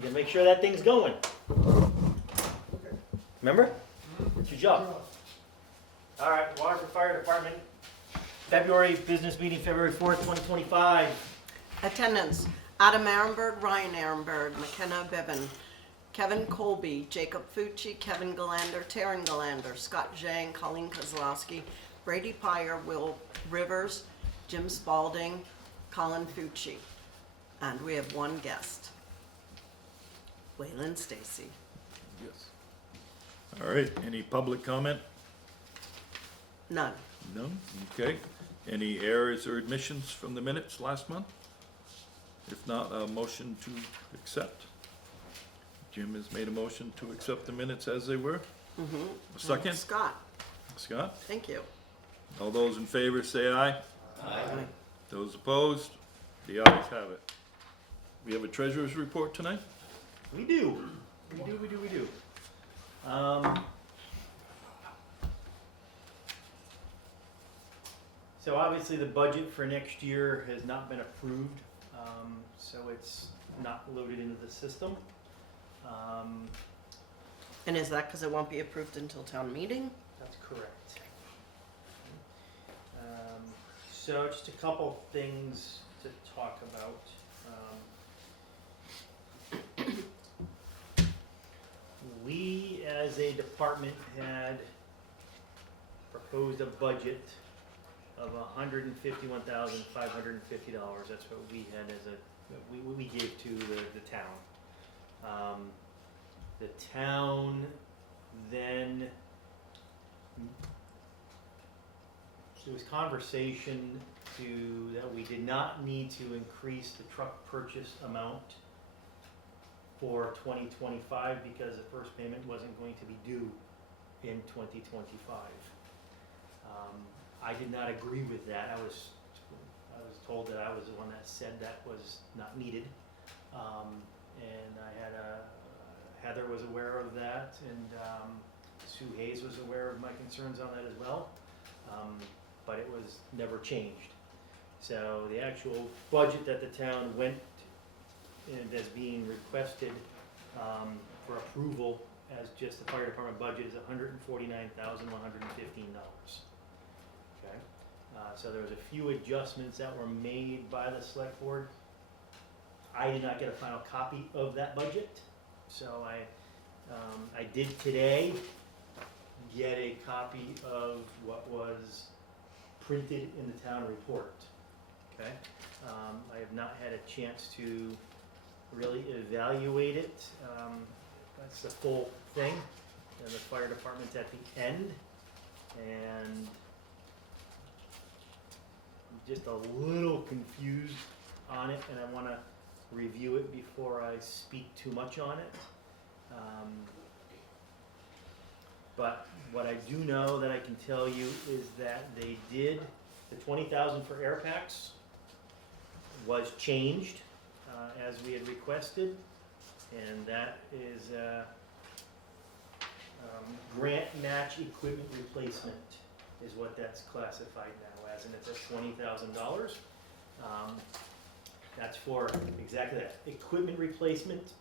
You gotta make sure that thing's going. Remember? It's your job. All right, Waterford Fire Department, February business meeting, February 4th, 2025. Attendance: Adam Ehrenberg, Ryan Ehrenberg, McKenna Bevan, Kevin Colby, Jacob Fucci, Kevin Galander, Taryn Galander, Scott Zhang, Colleen Kozlowski, Brady Pyer, Will Rivers, Jim Spalding, Colin Fucci. And we have one guest, Waylon Stacy. Yes. All right, any public comment? None. None? Okay. Any errors or admissions from the minutes last month? If not, a motion to accept. Jim has made a motion to accept the minutes as they were. A second? Scott, Scott? thank you. All those in favor say aye. Aye. Those opposed? The ayes have it. We have a treasurer's report tonight? We do. We do. So obviously the budget for next year has not been approved, so it's not loaded into the system. And is that because it won't be approved until town meeting? That's correct. So just a couple things to talk about. We, as a department, had proposed a budget of $151,550. That's what we had as we gave to the town. The town then, there was conversation that we did not need to increase the truck purchase amount for 2025 because the first payment wasn't going to be due in 2025. I did not agree with that. I was told that I was the one that said that was not needed, and I had Heather was aware of that, and Sue Hayes was aware of my concerns on that as well, but it was never changed. So the actual budget that the town went and as being requested for approval as just the fire department budget is $149,115. Okay, so there was a few adjustments that were made by the select board. I did not get a final copy of that budget, so I did today get a copy of what was printed in the town report. Okay, I have not had a chance to really evaluate it. That's the full thing, and the fire department's at the end, and I'm just a little confused on it, and I want to review it before I speak too much on it. But what I do know that I can tell you is that they did, the $20,000 for air packs was changed as we had requested, and that is grant match equipment replacement is what that's classified now as, and it's at $20,000. That's for exactly that, equipment replacement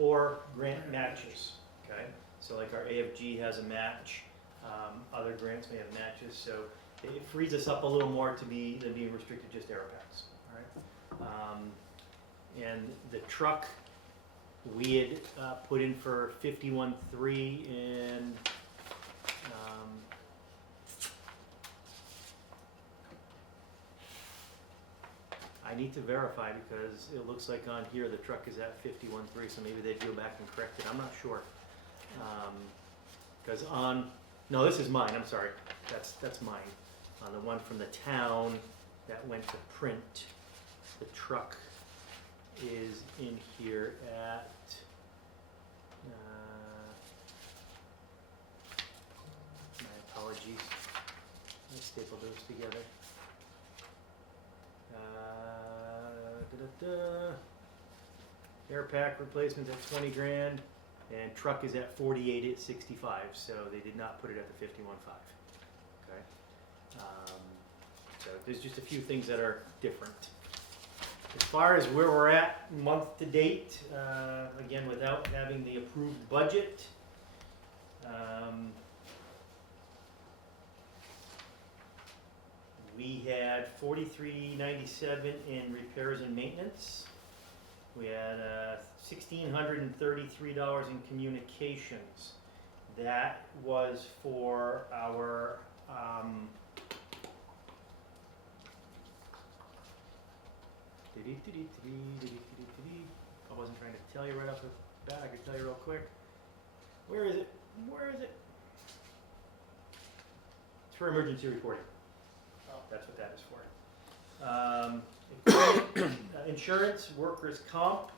or grant matches, okay? So like our AFG has a match, other grants may have matches, so it frees us up a little more than being restricted just air packs, all right? And the truck, we had put in for 51.3, and I need to verify because it looks like on here the truck is at 51.3, so maybe they'd go back and correct it. I'm not sure. Because no, this is mine. I'm sorry. That's mine. On the one from the town that went to print, the truck is in here at my apologies. Let's staple those together. Air pack replacement at 20 grand, and truck is at 48,865. So they did not put it at the 51.5. Okay. So there's just a few things that are different. As far as where we're at month to date, again, without having the approved budget, we had $43.97 in repairs and maintenance. We had $1,633 in communications. That was for our I wasn't trying to tell you right off the bat. I could tell you real quick. Where is it? Where is it? It's for emergency reporting. Oh, that's what that is for. Insurance, workers' comp.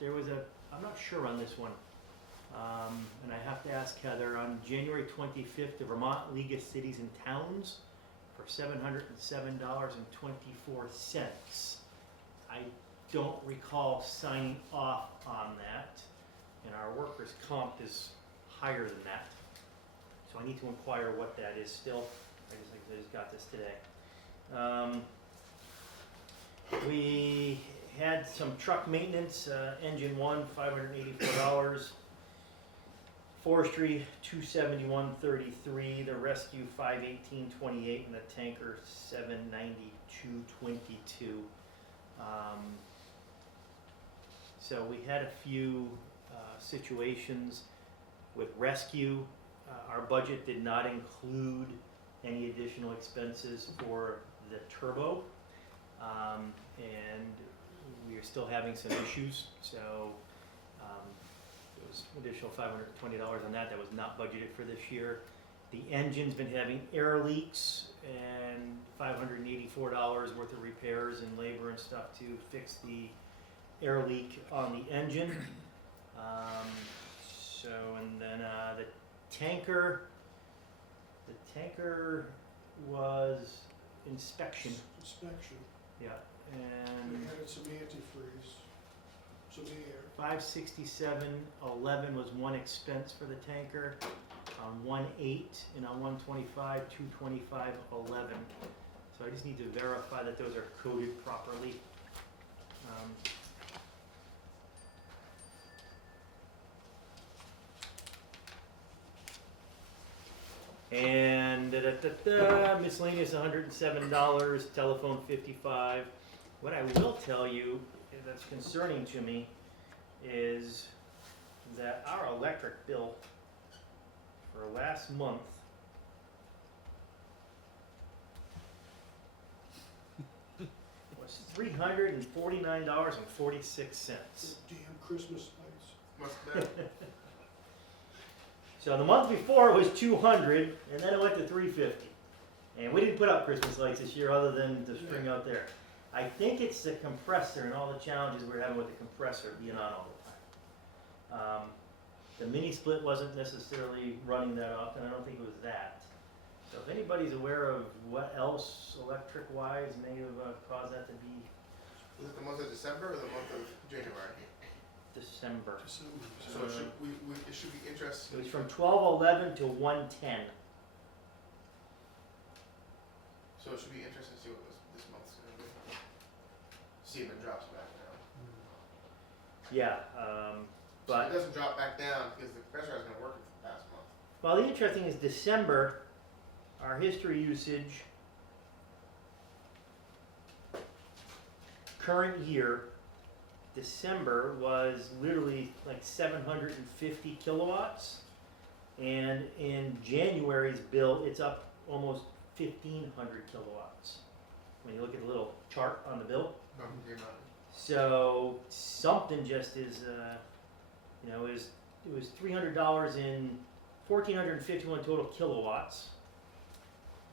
There was I'm not sure on this one. And I have to ask Heather, on January 25th, the Vermont League of Cities and Towns for $707.24. I don't recall signing off on that, and our workers' comp is higher than that. So I need to inquire what that is still. I just got this today. We had some truck maintenance, engine one, $584. Forestry, $271.33. The rescue, $518.28, and the tanker, $792.22. So we had a few situations with rescue. Our budget did not include any additional expenses for the turbo, and we are still having some issues. So there was additional $520 on that. That was not budgeted for this year. The engine's been having air leaks and $584 worth of repairs and labor and stuff to fix the air leak on the engine. And then the tanker was inspection. Yeah, and We had some antifreeze, some air. $567.11 was one expense for the tanker. On 1.8 and on 125, $225.11. So I just need to verify that those are coded properly. And miscellaneous $107, telephone $55. What I will tell you that's concerning to me is that our electric bill for last month was $349.46. Damn Christmas lights. Must have been. So the month before it was $200, and then it went to $350. And we didn't put up Christmas lights this year other than the string out there. I think it's the compressor and all the challenges we're having with the compressor being on all the time. The mini split wasn't necessarily running that often. I don't think it was that. So if anybody's aware of what else electric-wise may have caused that to be Was it the month of December or the month of January? December. So it should be It interesting. was from 12/11 to 1/10. So it should be interesting to see what this month's going to be. See if it drops back down. Yeah, So but it doesn't drop back down because the compressor is going to work for the past month. well, the interesting is December, our history usage, current year, December was literally like 750 kilowatts, and in January's bill, it's up almost 1,500 kilowatts. When you look at the little chart on the bill, so something just is, it was $300 in 1,451 total kilowatts.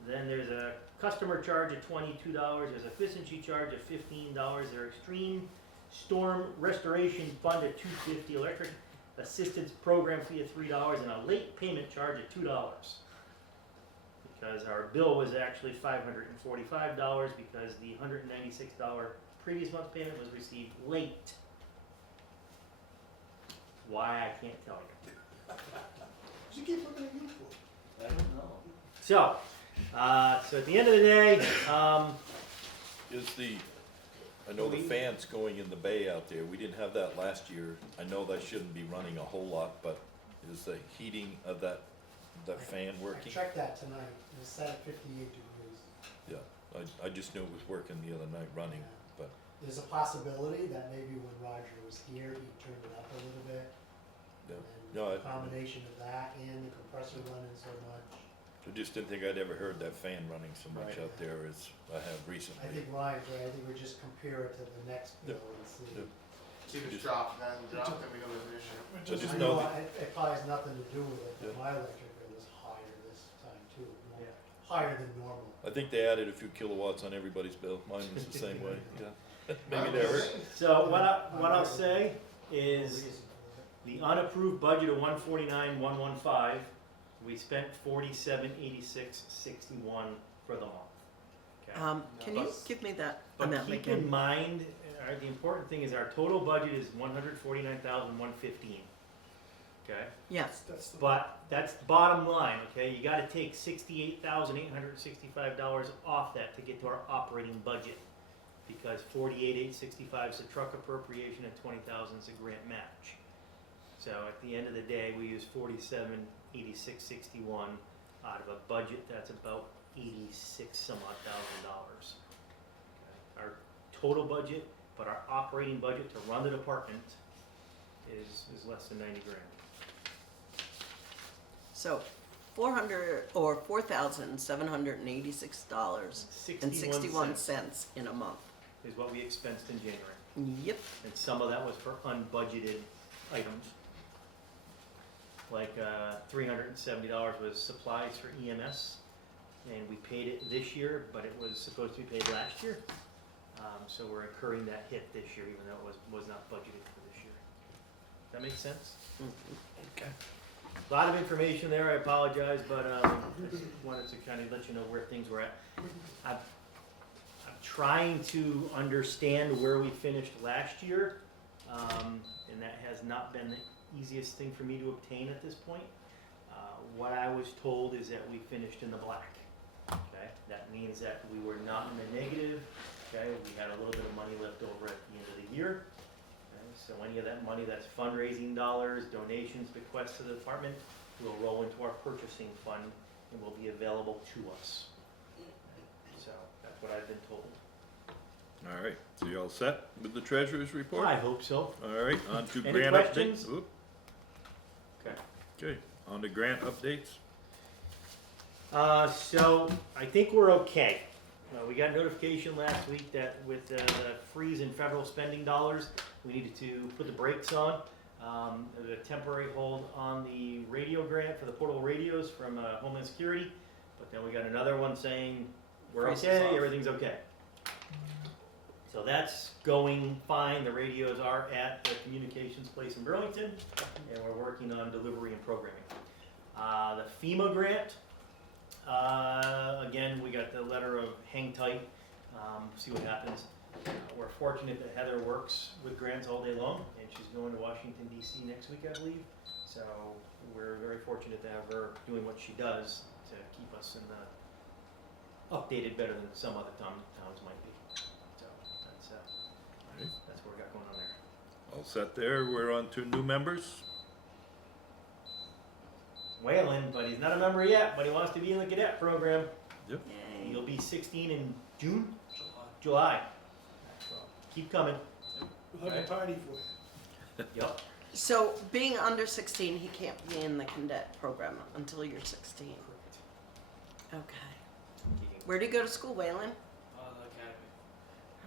Then there's a customer charge of $22. There's a efficiency charge of $15. Their extreme storm restoration fund at $250. Electric assistance program fee of $3, and a late payment charge of $2. Because our bill was actually $545 because the $196 previous month payment was received late. Why, I can't tell you. What's he keep looking at you for? I don't know. So at the end of the day, Is the I know the fan's going in the bay out there. We didn't have that last year. I know that shouldn't be running a whole lot, but is the heating of that fan I working? checked that tonight, it was set at 58 degrees. Yeah, I just knew it was working the other night running, but, There's a possibility that maybe when Roger was here, he turned it up a little bit. yeah. And No, a combination of that and the compressor running so much. I just didn't think I'd ever heard that fan running so much Right. out there as I have I recently. think Ryan's right, I think we just compare it to the next Yep. bill and see. Yep. See if it's dropped, then drop, then we know there's an issue. It So just doesn't- I know know that- it probably has nothing to do with it, Yeah. but my electric bill was higher this time too, Yeah. higher than normal. I think they added a few kilowatts on everybody's bill. Mine was the same way, yeah. Maybe Mine they was- hurt. So what I'll say is Reason for the unapproved budget of 149,115, we spent 4786.61 for the month. Okay. Can you But- give me that But amount keep again? in mind, the important thing is our total budget is 149,115. Okay? Yes, That's the. But that's the bottom line, okay? You gotta take $68,865 off that to get to our operating budget. Because 48,865 is the truck appropriation and 20,000 is a grant match. So at the end of the day, we use 47,8661 out of a budget that's about 86 some odd thousand dollars. Okay. Our total budget, but our operating budget to run the department is less than 90 grand. so $4,786.61 in a month. Is what we expensed in January. Yep, And some of that was for unbudgeted items. Like $370 was supplies for EMS, and we paid it this year, but it was supposed to be paid last year. So we're incurring that hit this year, even though it was not budgeted for this year. That makes sense? Okay. A lot of information there, I apologize, but I just wanted to kind of let you know where things were at. I'm trying to understand where we finished last year, and that has not been the easiest thing for me to obtain at this point. What I was told is that we finished in the black. Okay, that means that we were not in the negative. Okay, we had a little bit of money left over at the end of the year. Okay, so any of that money that's fundraising dollars, donations, bequests to the department will roll into our purchasing fund and will be available to us. So that's what I've been told. All right, so you all set with the treasurer's report? I hope so. All right, on to Any grant questions? updates. Oop. Okay. Okay, on to grant updates. So I think we're okay. We got notification last week that with the freeze in federal spending dollars, we needed to put the brakes on. There's a temporary hold on the radio grant for the portable radios from Homeland Security, but then we got another one saying we're Freeze is okay, off. everything's okay. So that's going fine. The radios are at the communications place in Burlington, and we're working on delivery and programming. The FEMA grant, again, we got the letter of hang tight, see what happens. We're fortunate that Heather works with grants all day long, and she's going to Washington DC next week, I believe. So we're very fortunate to have her doing what she does to keep us in the updated better than some other towns might be. So that's what we got going on there. All set there, we're on to new members. Whalen, but he's not a member yet, but he wants to be in the cadet program. Yep. He'll be 16 in June? July. So keep coming. We'll have a party for you. Yep. so being under 16, he can't be in the cadet program until you're 16. Okay. Where do you go to school, Waylon? The academy.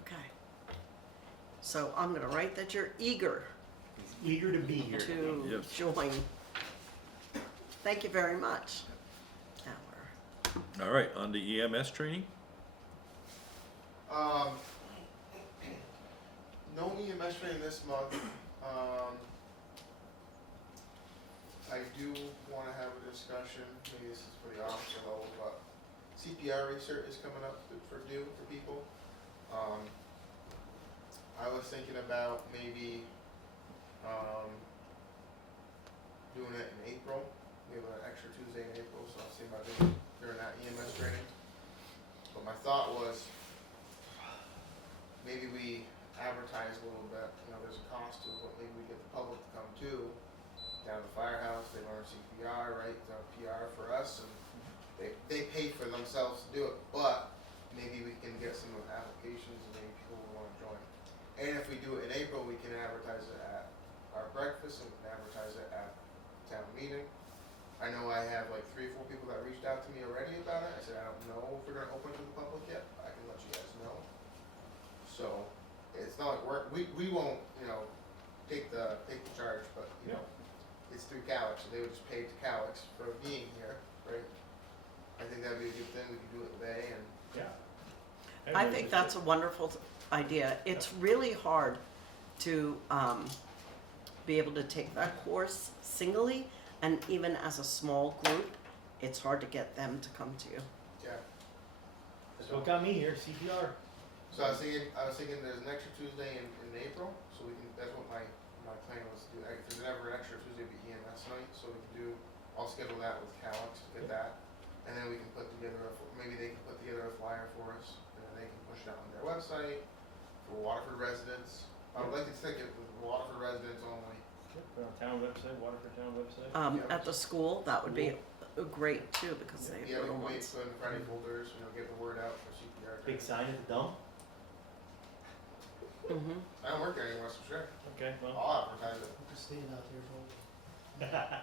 Okay. So I'm gonna write that you're eager He's eager to be here. to Yes. join. Thank you very much. Now we're All right, on to EMS training. No EMS training this month. I do wanna have a discussion, maybe this is for the officer level, but CPR research is coming up for due for people. I was thinking about maybe, doing it in April. We have an extra Tuesday in April, so I'll see about doing during that EMS training. But my thought was, maybe we advertise a little bit, you know, there's a cost to it, but maybe we get the public to come too, down to the firehouse, they learn CPR, right, it's our PR for us, and they pay for themselves to do it, but maybe we can get some applications and maybe people will wanna join. And if we do it in April, we can advertise it at our breakfast and we can advertise it at town meeting. I know I have like 3 or 4 people that reached out to me already about it. I said, I don't know if we're gonna open it to the public yet, I can let you guys know. So, it's not like we won't, you know, take the charge, but, you know, it's through Calix, so they would just pay to Calix for being here, right? I think that'd be a good thing, we can do it today and. Yeah. I think that's a wonderful idea. It's really hard to be able to take that course singly, and even as a small group, it's hard to get them to come to you. Yeah. That's what got me here, CPR. So I was thinking there's an extra Tuesday in April, so we can, that's what my plan was to do. If there's ever an extra Tuesday, it'd be EMS night, so we can do, I'll schedule that with Calix, get that. And then we can put together, maybe they can put together a flyer for us, and then they can push it out on their website for Waterford residents. I would like to stick it with Waterford residents only. Put on town website, Waterford town website. At the school, that would be great too, because they Yeah, we little can wait ones. for the Friday folders, you know, get the word out for CPR. Big sign at the dump. Mhm. I don't work there anymore, so sure. Okay, well. I'll advertise it. I'm just standing out there holding.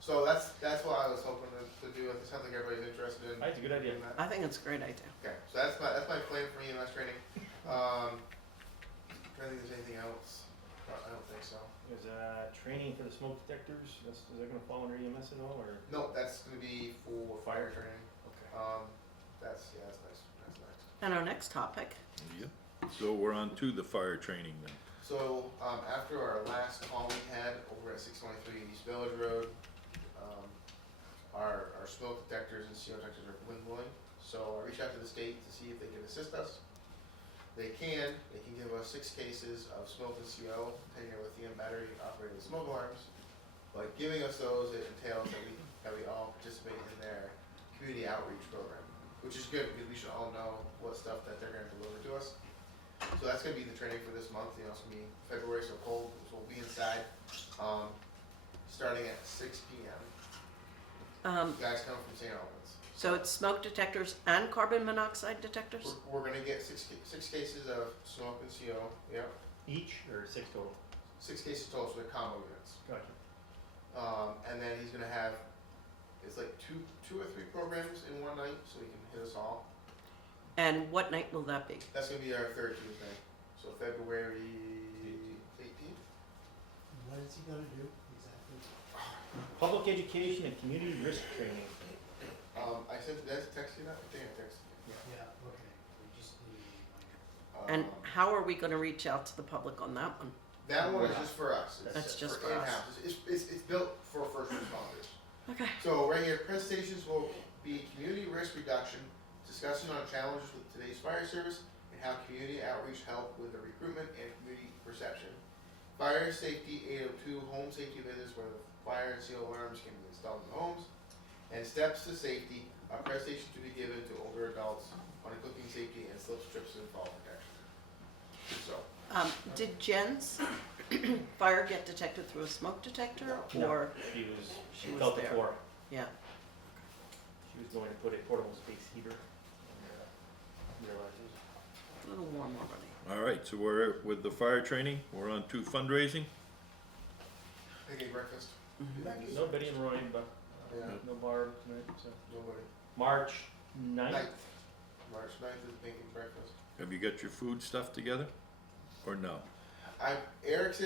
So that's what I was hoping to do. It sounds like everybody's interested in. That's a good idea. doing that. I think it's a great idea. Okay, so that's my plan for EMS training. Trying to think if there's anything else. I don't think so. Is training for the smoke detectors, is that gonna fall under EMS at all, or? No, that's gonna be for fire training. Okay. That's nice. That's next. And our next topic, Yeah. So we're on to the fire training then. So after our last call we had over at 623 East Village Road, our smoke detectors and CO detectors are dwindling. So I reached out to the state to see if they can assist us. They can give us 6 cases of smoke and CO, 10-year lithium battery operated smoke alarms. But giving us those, it entails that we all participate in their community outreach program, which is good because we should all know what stuff that they're gonna deliver to us. So that's gonna be the training for this month, you know, it's gonna be February, so cold, so we'll be inside, starting at 6 p.m. You guys come from St. Albans. so it's smoke detectors and carbon monoxide detectors? We're gonna get six cases of smoke and CO, yep, Each, or 6 total? 6 cases total, so they're combo units. Gotcha. And then he's gonna have, it's like two or three programs in one night, so he can hit us all. And what night will that be? That's gonna be our 3rd Tuesday, so February 18th. What is he gonna do exactly? Public education and community risk training. I sent, did I text you that? I think I texted you. Yeah, okay, we just need a reminder. And how are we gonna reach out to the public on that one? That one is just for us. That's just for us. in-house. It's built for first responders. Okay. So right here, presentations will be community risk reduction, discussion on challenges with today's fire service, and how community outreach help with the recruitment and community perception. Fire safety 802 home safety visits where the fire and seal alarms can be installed in the homes. And steps to safety, a presentation to be given to older adults on cooking safety and slip strips and fall protection. So, Did Jen's fire get detected through a smoke detector, No. or, She was felt there. the floor. yeah? She was going to put a portable space heater, and realized it was A little warm already. All right, so we're with the fire training. We're on to fundraising. I ate breakfast. no Betty and Roy, but Yeah. no Barb tonight, so. Nobody. March 9th. March 9th is baking breakfast. Have you got your food stuff together? Or no? Eric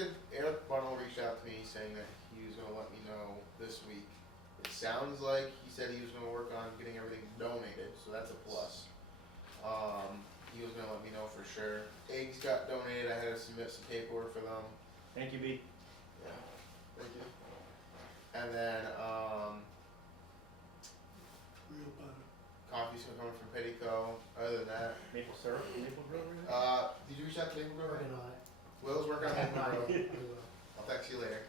Bunnell reached out to me saying that he was gonna let me know this week. It sounds like he said he was gonna work on getting everything donated, so that's a plus. He was gonna let me know for sure. Eggs got donated, I had to submit some paperwork for them. Thank you, B. Yeah, thank you. And then, Real butter. coffee's coming from Pettico. Other than that, Maple syrup, Maple Grove, or anything? did you reach out to Maple Grove? Working on it. Will's working on Maple Grove. We will. I'll text you later.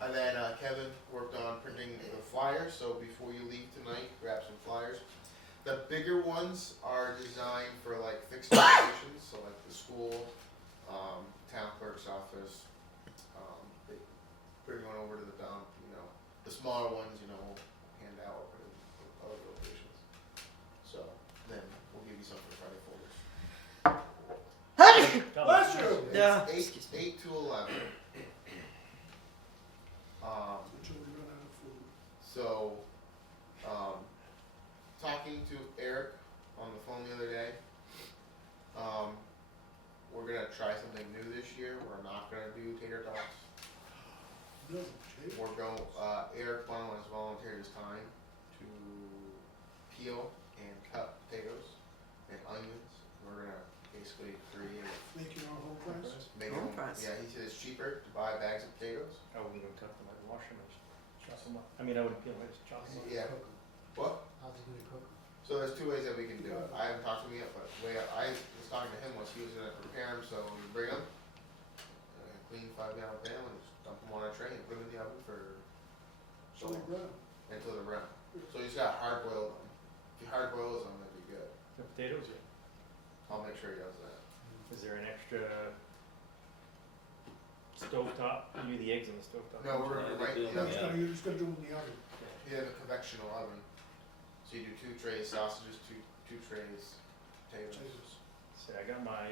And then Kevin worked on printing the flyers, so before you leave tonight, grab some flyers. The bigger ones are designed for like fixed locations, so like the school, town clerk's office. They bring one over to the dump, you know. The smaller ones, you know, we'll hand out or put in other locations. So then we'll give you some for Friday folders. Bless you. Yeah. It's 8 to 11. Until we run out of food. So, talking to Eric on the phone the other day, we're gonna try something new this year. We're not gonna do tater tots. No, Jay. We're going, Eric Funnel has volunteered his time to peel and cut potatoes and onions. We're gonna basically create, Making our home press. make Home them, press. yeah, he said it's cheaper to buy bags of potatoes. I wouldn't even cut them, I'd wash them, I'd chop them up. I mean, I wouldn't peel them, I'd just chop them up. Yeah. Cook 'em. What? How's he gonna cook 'em? So there's two ways that we can do it. I haven't talked to him yet, but the way I was talking to him was he was gonna prepare them, so we bring them, clean 5-gallon pan, and just dump them on a tray and put them in the oven for So they run. until they're brown. So he's got hard boiled them. If he hard boils them, that'd be good. The potatoes, yeah. I'll make sure he does that. Is there an extra stovetop? You do the eggs in the stovetop. No, we're gonna right, You're just gonna, you're just gonna do them in the oven. he has a convectional oven. So you do 2 trays sausages, two trays potatoes. Potatoes. So I got my,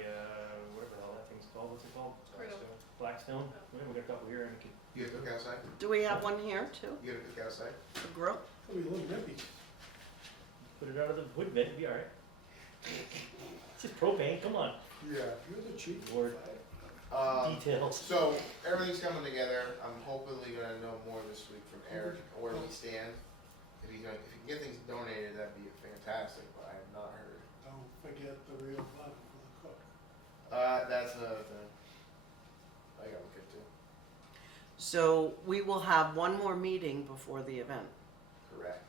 whatever the hell that thing's called, what's it called? Griddle. Blackstone? Yeah, we got a couple here and we could, You gonna cook outside? Do we have one here too? You gonna cook outside? The grill? It'll be a little nippy. put it out of the wood bin, it'd be alright. It's just propane, come on. Yeah. You're the chief. Lord. Details. So everything's coming together. I'm hopefully gonna know more this week from Eric where we stand. If he can get things donated, that'd be fantastic. But I have not heard. Don't forget the real blood for the cook. That's another thing. I gotta look into. So we will have one more meeting before the event. Correct.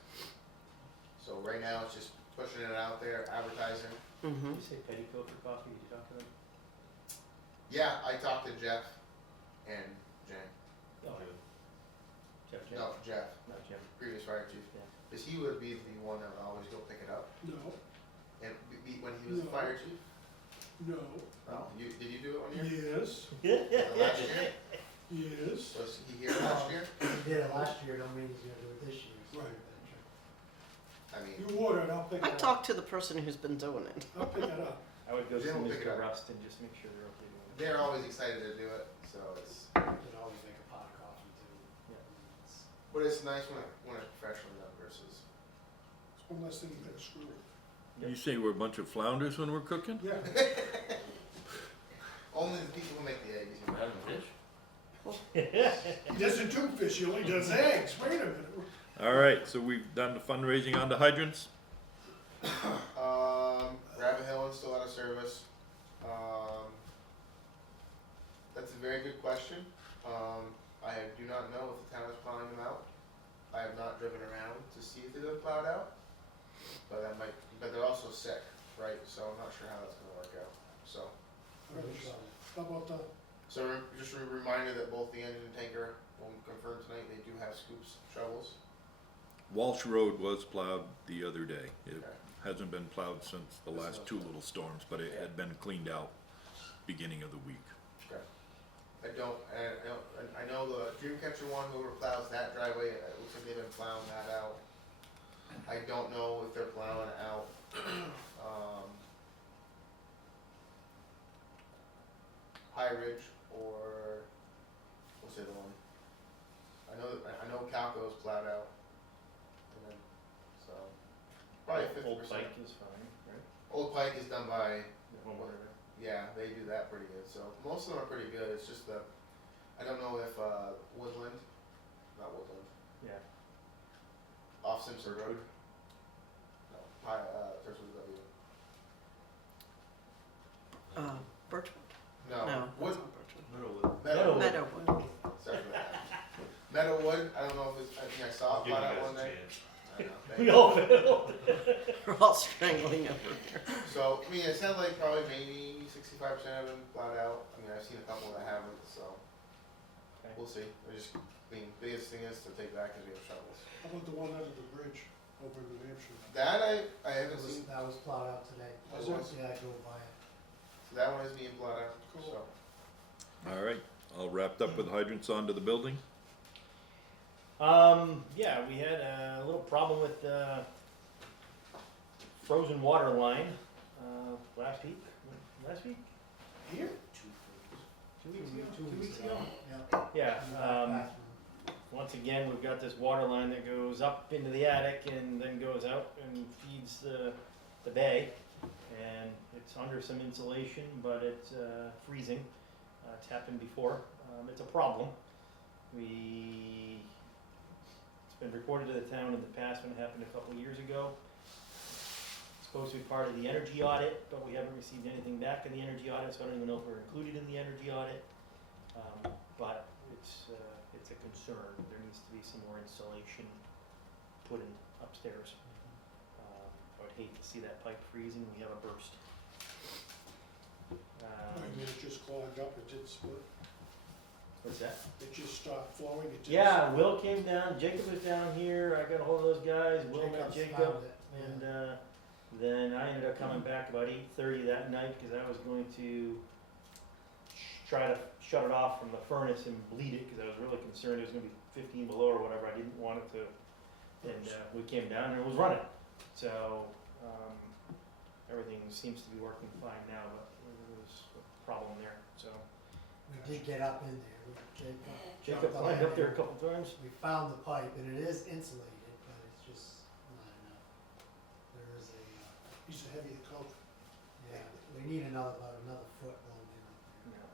So right now it's just pushing it out there, advertising. Mm-hmm. Did you say petticoat for coffee? Did you talk to them? Yeah, I talked to Jeff and Jen. Oh, Jeff, No, Jeff, not Jim. previous fire chief. Yeah. Because he would be the one that would always go pick it up. No, And when he was the No. fire chief. no, Oh, did you do it one year? yes, Last year? yes. Was he here last year? He did it last year, don't mean he's gonna do it this year. so Right. I mean, You order it, I'll pick I it up. talked to the person who's been doing it. I'll pick it up. I would go see Jim will pick it Mr. up. Rust and just make sure they're okay with it. they're always excited to do it, so it's, You could always make a pot of coffee too. Yeah. It's- but it's nice when it's professionally done versus. It's one less thing you gotta screw with. You say we're a bunch of flounders when we're cooking? Yeah, Only the people who make the eggs, you know. he doesn't do fish, he only does eggs, wait a minute. All right, so we've done the fundraising on the hydrants. Rabbit Hill is still out of service. That's a very good question. I do not know if the town is plowing them out. I have not driven around to see if they're plowed out, but they're also sick, right? So I'm not sure how that's gonna work out. So, How about the, just a reminder that both the engine and tanker will confirm tonight, they do have scoops, shovels. Walsh Road was plowed the other day. It Okay. hasn't been plowed since the last 2 little storms, but it had been cleaned out beginning of the week. Okay. I know the Dreamcatcher one, whoever plows that driveway, it looks like they've been plowing that out. I don't know if they're plowing out, High Ridge or, what's the other one? I know Calco's plowed out. And then, so, probably 50%. Old Pike is fine, right? Old Pike is done by, The homeowner, right? yeah, they do that pretty good, so most of them are pretty good, it's just I don't know if, Woodland, not Woodland, Yeah. off Simpson Road. No, starts with a W. Birchwood? No, No, Wood, that's not Birchwood. Meadowwood, Meadowwood. starts with that. Meadowwood, I don't know if it's, I think I saw it flat out one day. I know, thank We you. all failed. We're all strangling over here. So, I mean, it sounds like probably maybe 65% of them plowed out, I mean, I've seen a couple that haven't, so. Okay. We'll see, I mean, biggest thing is to take back is we have shovels. how about the one under the bridge over in New Hampshire. That I haven't seen, That was plowed out today. Was it? Yeah, I drove by it. so that one is being blotted out, Cool. so. All right, all wrapped up with hydrants onto the building? Yeah, we had a little problem with the frozen water line, last week, Here? 2 weeks ago, 2 weeks ago? Yeah. Yeah, In the bathroom. once again, we've got this water line that goes up into the attic and then goes out and feeds the bay. And it's under some insulation, but it's freezing. It's happened before. It's a problem. It's been reported to the town in the past when it happened a couple of years ago. It's supposed to be part of the energy audit, but we haven't received anything back in the energy audit, so I don't even know if we're included in the energy audit. But it's a concern. There needs to be some more insulation put in upstairs. I would hate to see that pipe freeze and we have a burst. I mean, it just clogged up, it did split, What's that? it just stopped flowing, it did. Yeah, Will came down, Jacob was down here, I got a hold of those guys, Will met Jacob's Jacob. found it, yeah. And then I ended up coming back about 8:30 that night because I was going to try to shut it off from the furnace and bleed it because I was really concerned it was going to be 15 below or whatever. I didn't want it to. And we came down and it was running. So everything seems to be working fine now, but there was a problem there. So We did get up in there. Jacob jumped climbed in up there a there. couple times. We found the pipe and it is insulated, but it's just not enough. There is a, He's a heavy coat. yeah, we need about another foot going in up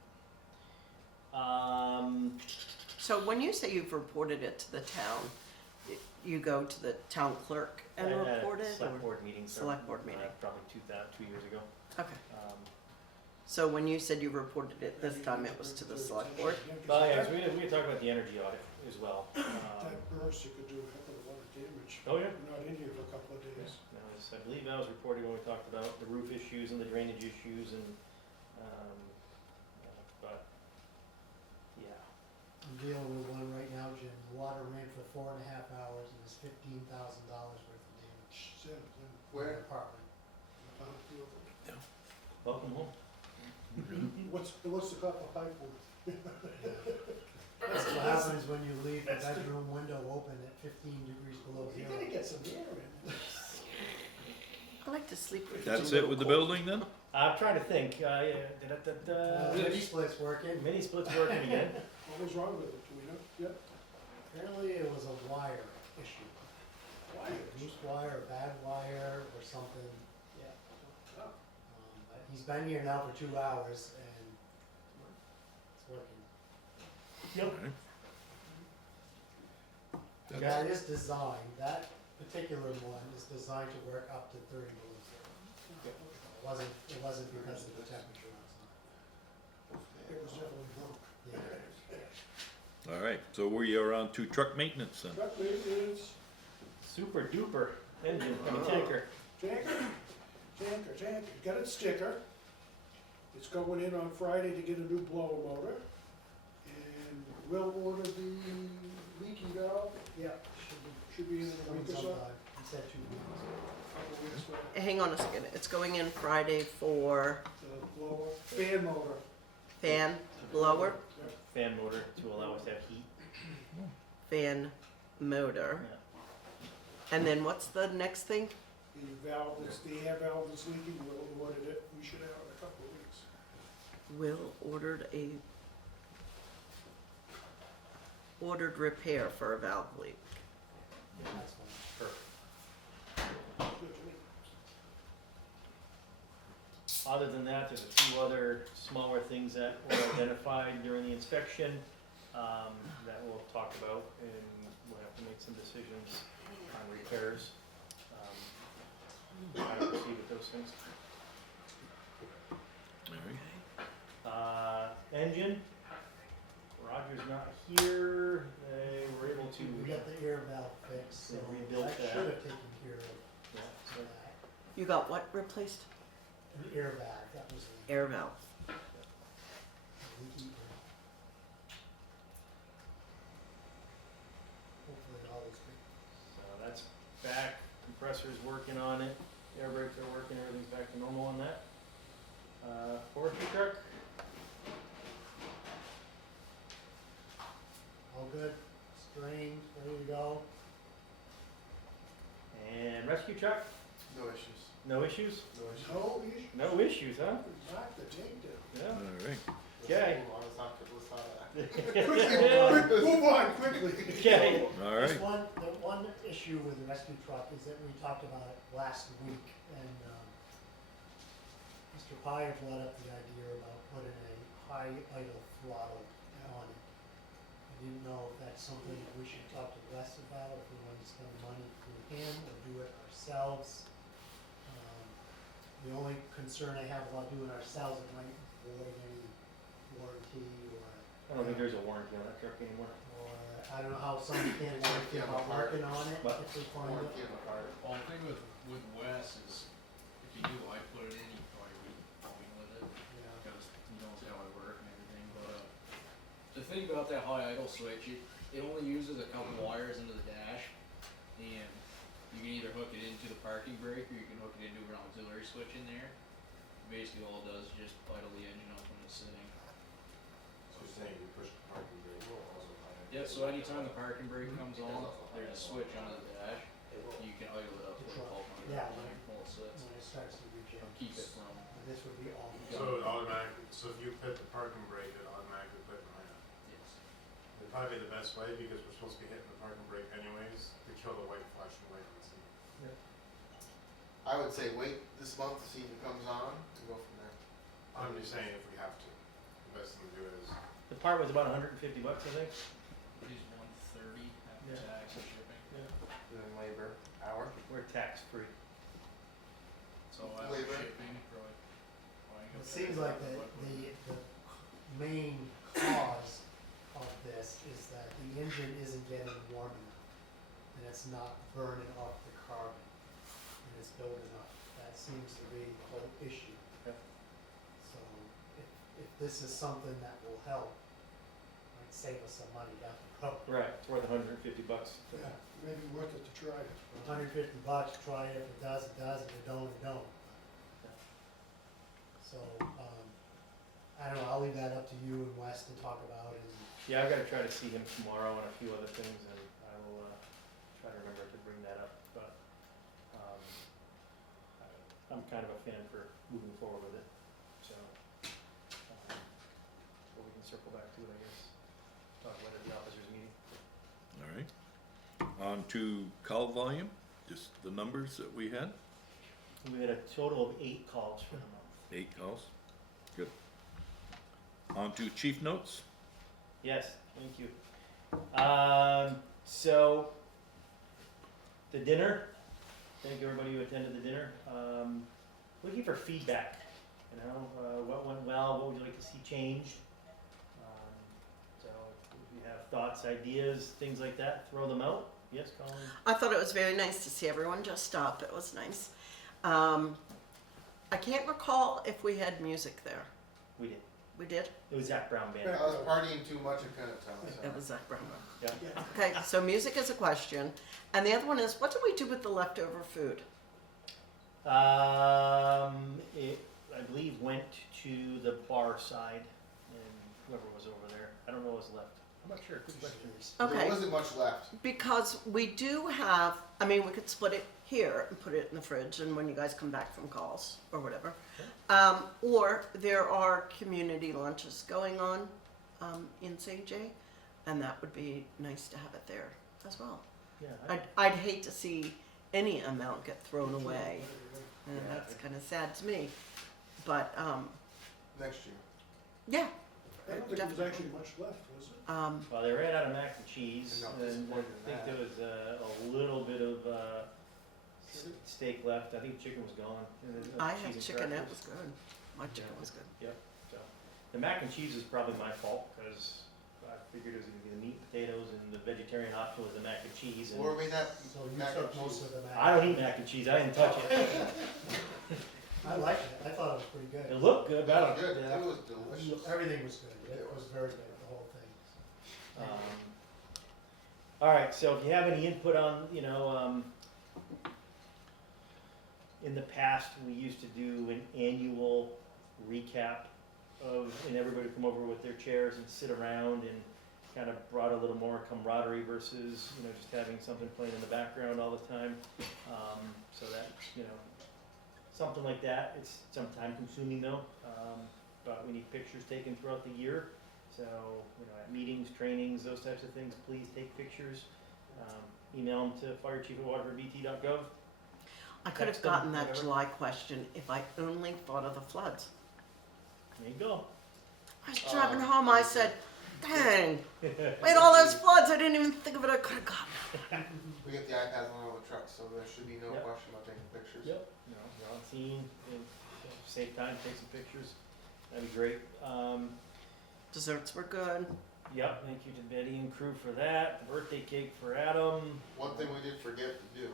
there. So when you say you've reported it to the town, you go to the town clerk and I had a report it? select or- board meeting. Select board meeting. Probably 2 years ago. Okay, so when you said you reported it this time, it was to the select board? Well, yeah, so we had talked about the energy audit as well. That burst, it could do a heck of a lot of damage. Oh, yeah. We're not in here for a couple of days. I believe I was reporting when we talked about the roof issues and the drainage issues and, but, yeah. I'm dealing with one right now, Jim. The water ran for 4.5 hours and there's $15,000 worth of damage Shit, then, in Where? the apartment. Welcome home. What's the copper pipe worth? That's what happens when you leave the bedroom window open at 15 degrees below You zero. gotta get some air in. I like to sleep with That's it with the building then? I'm trying to think, Mini split's working. mini split's working again. What was wrong with it, do we know? Yeah, Apparently it was a wire issue. why? Loose wire, a bad wire, or something. Yeah. Oh. But he's been here now for 2 hours and it's working. Yep. Okay. And that is designed, that particular one is designed to work up to 30 below zero. It wasn't because of the temperature outside. It was definitely broke. Yeah. All right, so we are on to truck maintenance then. Truck maintenance, Super duper engine, tanker. tanker, got its sticker. It's going in on Friday to get a new blower motor. And we'll order the leaky valve, Yeah, should be in a week or so. sometime. He said 2 weeks. Couple weeks for Hang on a second, it's going in Friday for the blower, fan motor. fan blower, Fan motor to allow us to have heat. fan motor. Yeah. And then what's the next thing? The valve, the air valve that's leaking, we'll order it, we should have it in a couple of weeks. Will ordered repair for a valve leak. That's fine. Perfect. Good to me. Other than that, there's a few other smaller things that were identified during the inspection that we'll talk about, and we'll have to make some decisions on repairs. How to proceed with those things. All right. Engine, Roger's not here, they were able to. We got the air valve fixed, so They rebuilt that that. should have taken care of Yeah, so that. You got what replaced? The air valve, that was the Air valve. leaky air. Hopefully all is good. So that's back Compressor's working on it, air brakes are working, everything's back to normal on that. Forestry truck, All good, strained, ready to go. and rescue truck, No issues. no issues? No issues. No issue. No issues, huh? Knock the tank down. Yeah. All right. Okay. Let's not Quickly, move on quickly. Okay. All right. The one issue with the rescue truck is that we talked about it last week, and, Mr. Pyer brought up the idea about putting a high idle throttle on it. I didn't know if that's something that we should talk to Wes about, if we want to spend money through him or do it ourselves. The only concern I have about doing it ourselves, it might void any warranty I don't think there's a warranty on that truck anymore. or I don't know how some mechanics would feel about working on it, What? if we find Warranty it. on the car. Well, the thing with Wes is, if you do, I put it in, you probably be going with it, Yeah. because he knows how I work and everything, but, the thing about that high idle switch, it only uses a couple wires into the dash, and you can either hook it into the parking brake, or you can hook it into an auxiliary switch in there. Basically, all it does is just idle the engine up when it's sitting. So you're saying you push the parking brake also? Yeah, so anytime the parking brake comes on, there's a switch under the dash, you can idle it up to Control. 1200 Yeah. while it sits. When it starts to reject. Keep it from, And this would be all. So it automatically, so if you hit the parking brake, it automatically put it behind it. yes. It'd probably be the best way because we're supposed to be hitting the parking brake anyways to kill the white flashing light on the scene. I would say wait this month to see if it comes on and go from there. I'm just saying if we have to, the best thing to do is, The part was about $150, I think. It is 130 after Yeah. tax and shipping. And then labor, hour. We're tax free. So after Labor. shipping, probably. It seems like the main cause of this is that the engine isn't getting warm enough, and it's not burning off the carbon, and it's building up. That seems to be the whole issue. Yep. So if this is something that will help, might save us some money down the road. Right, it's worth $150. Yeah, maybe worth it to try it. $150, try it, if it does, it does, if it don't, it don't. So, I don't know, I'll leave that up to you and Wes to talk about, and Yeah, I've gotta try to see him tomorrow on a few other things, and I will, try to remember to bring that up, but, I'm kind of a fan for moving forward with it, so, but we can circle back to it, I guess, talk about it at the officers' meeting. All right. On to call volume, just the numbers that we had, We had a total of 8 calls for the month. 8 calls. Good. On to chief notes. Yes, thank you. So, the dinner, thank you everybody who attended the dinner. Looking for feedback, you know, what went well, what would you like to see changed? So, if you have thoughts, ideas, things like that, throw them out. Yes, Colleen? I thought it was very nice to see everyone just stop. It was nice. I can't recall if we had music there. We did. We did? It was Zach Brown Band. I was partying too much, I couldn't tell. so. It was Zach Brown. Yeah. Yeah. Okay, so music is a question. And the other one is, what do we do with the leftover food? It, I believe, went to the bar side, and whoever was over there. I don't know what was left. I'm not sure. Good question. Okay. There wasn't much left. Because we do have, I mean, we could split it here and put it in the fridge and when you guys come back from calls or whatever. Or there are community lunches going on, in St. J, and that would be nice to have it there as well. Yeah. I'd hate to see any amount get thrown away, and Yeah. that's kinda sad to me. But, Next year. yeah, I don't think there was actually much left, was it? Well, they ran out of mac and cheese, I'm not and I disappointed in think that. there was a little bit of steak left. I think chicken was gone. I Cheese had and chicken, that crackers. was good. My chicken was good. So, the mac and cheese is probably my fault, because I figured it was gonna be the meat and potatoes, and the vegetarian option was the mac and cheese, and Or we have so you mac and took most cheese. of the. I don't eat mac and cheese. I didn't touch it. I liked it, I thought it was pretty good. It looked good, but I don't. Good, yeah. it was delicious. Everything was good, it was very good, the whole thing. All right, so if you have any input on, you know, In the past, we used to do an annual recap and everybody would come over with their chairs and sit around and kind of brought a little more camaraderie versus, just having something playing in the background all the time. So that, something like that, it's some time consuming though, but we need pictures taken throughout the year. So, at meetings, trainings, those types of things, please take pictures. Email them to firechief@waterfordbt.gov. I could have Text them, gotten that whatever. July question if I only thought of the floods. There you go. I was driving home, I said, dang, wait, all those floods, I didn't even think of it, I could have gotten. We get the iPads on all the trucks, so there should be no Yep. question about taking pictures. Yep. You're on scene, save time, take some pictures. That'd be great. Desserts were good. Yep, thank you to Betty and crew for that. The birthday cake for Adam. One thing we did forget to do,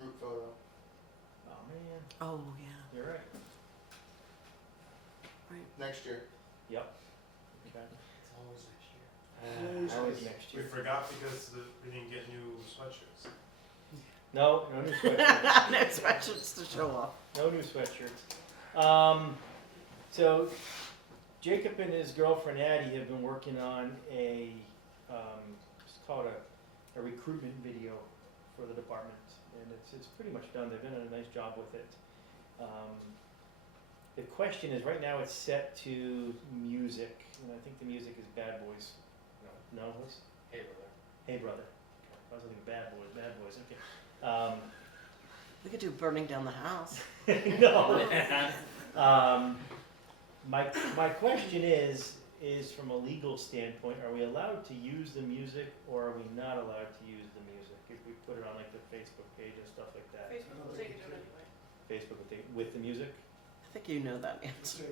group photo. Oh man, Oh, yeah. you're right. Next year. Yep. Okay. It's always next year. Always next We year. forgot because we didn't get new sweatshirts. No new sweatshirts. No sweatshirts to show off. No new sweatshirts. So Jacob and his girlfriend Addie have been working on it's called a recruitment video for the department, and it's pretty much done. They've done a nice job with it. The question is, right now it's set to music, and I think the music is Bad Boys. No, what's? Hey, brother. Hey Brother. Okay. I was thinking Bad Boys, okay. We could do burning down the house. No. My question is from a legal standpoint, are we allowed to use the music or are we not allowed to use the music? If we put it on like the Facebook page and stuff like that. Facebook will take it to it anyway. Facebook would take, with the music? I think you know that answer.